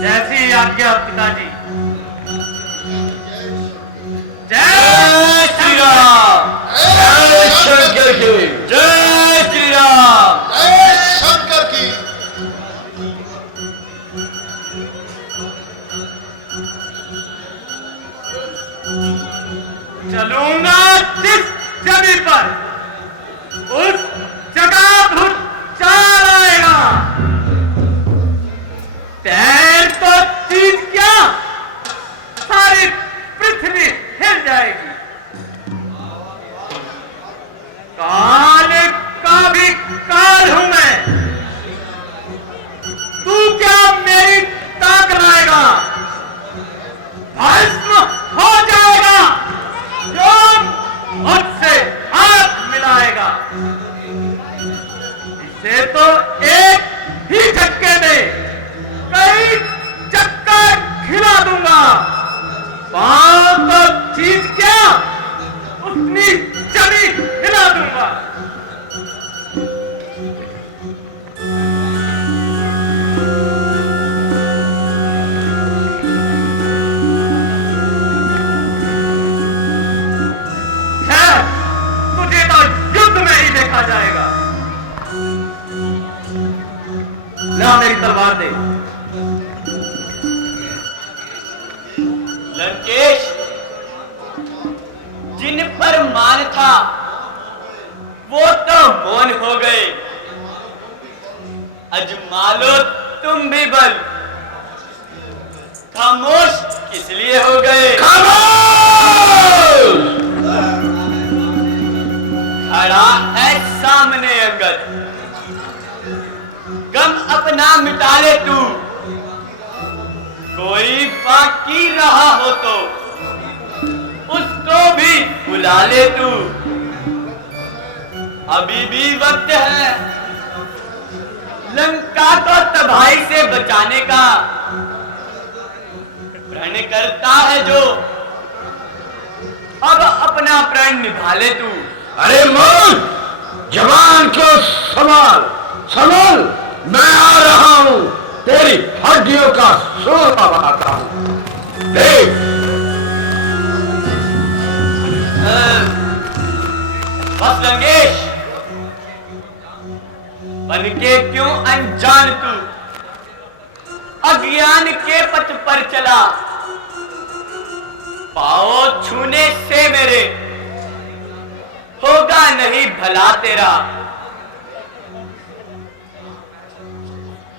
जैसी आज्ञा पिताजी। जय श्री राम। जय शंकर की। जय श्री राम। जय शंकर की। चलूंगा जिस जमीन पर उस जगह मार दे। लंकेश, जिन पर मान था वो तो मौन हो गए, अजमा लो तुम भी बल, खामोश किस लिए हो गए? खड़ा है सामने अंगद, गम अपना मिटा ले तू, कोई बाकी रहा हो तो उसको भी बुला ले तू, अभी भी वक्त है लंका को तबाही से बचाने का, प्रण करता है जो अब अपना प्रण निभा ले तू। अरे मोल, जवान को संभाल संभाल, मैं आ रहा हूं, तेरी हड्डियों का सोना बनाता हूं। देख बस लंकेश, बन के क्यों अनजान तू अज्ञान के पथ पर चला, पाओ छूने से मेरे होगा नहीं भला तेरा,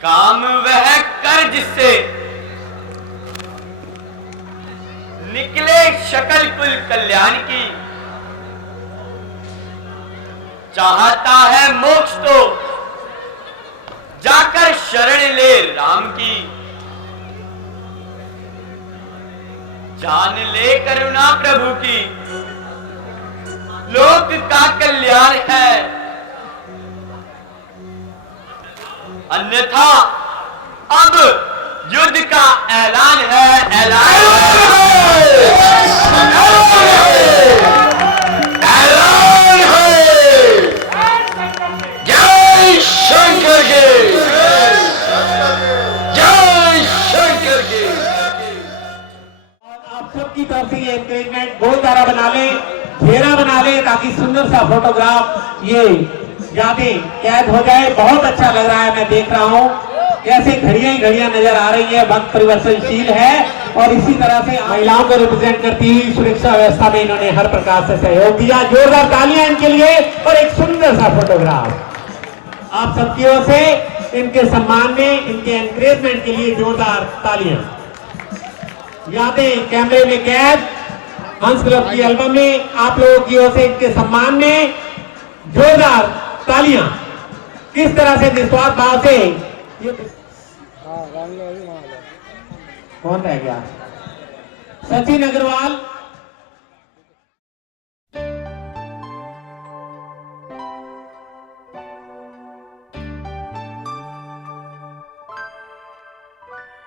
काम वह कर जिससे निकले शकल कुल कल्याण की, चाहता है मोक्ष तो जाकर शरण ले राम की, जान ले करुणा प्रभु की, लोक का कल्याण है, अन्यथा अब युद्ध का ऐलान है, ऐलान है। जय शंकर के, जय शंकर के। आप सबकी तरफ से ये एनकरेजमेंट गोल दायरा बना ले, घेरा बना ले, ताकि सुंदर सा फोटोग्राफ ये यादें कैद हो जाए। बहुत अच्छा लग रहा है, मैं देख रहा हूँ कैसे घड़ियां ही घड़ियां नजर आ रही है, वक्त परिवर्तनशील है और इसी तरह से महिलाओं को रिप्रेजेंट करती हुई सुरक्षा व्यवस्था में इन्होंने हर प्रकार से सहयोग दिया। जोरदार तालियां इनके लिए और एक सुंदर सा फोटोग्राफ आप सबकी ओर से इनके सम्मान में, इनके एनकरेजमेंट के लिए जोरदार तालियां। यादें कैमरे में कैद हंस क्लब की एल्बम में आप लोगों की ओर से इनके सम्मान में जोरदार तालियां। किस तरह से निस्वार्थ भाव से कौन रह गया? सचिन अग्रवाल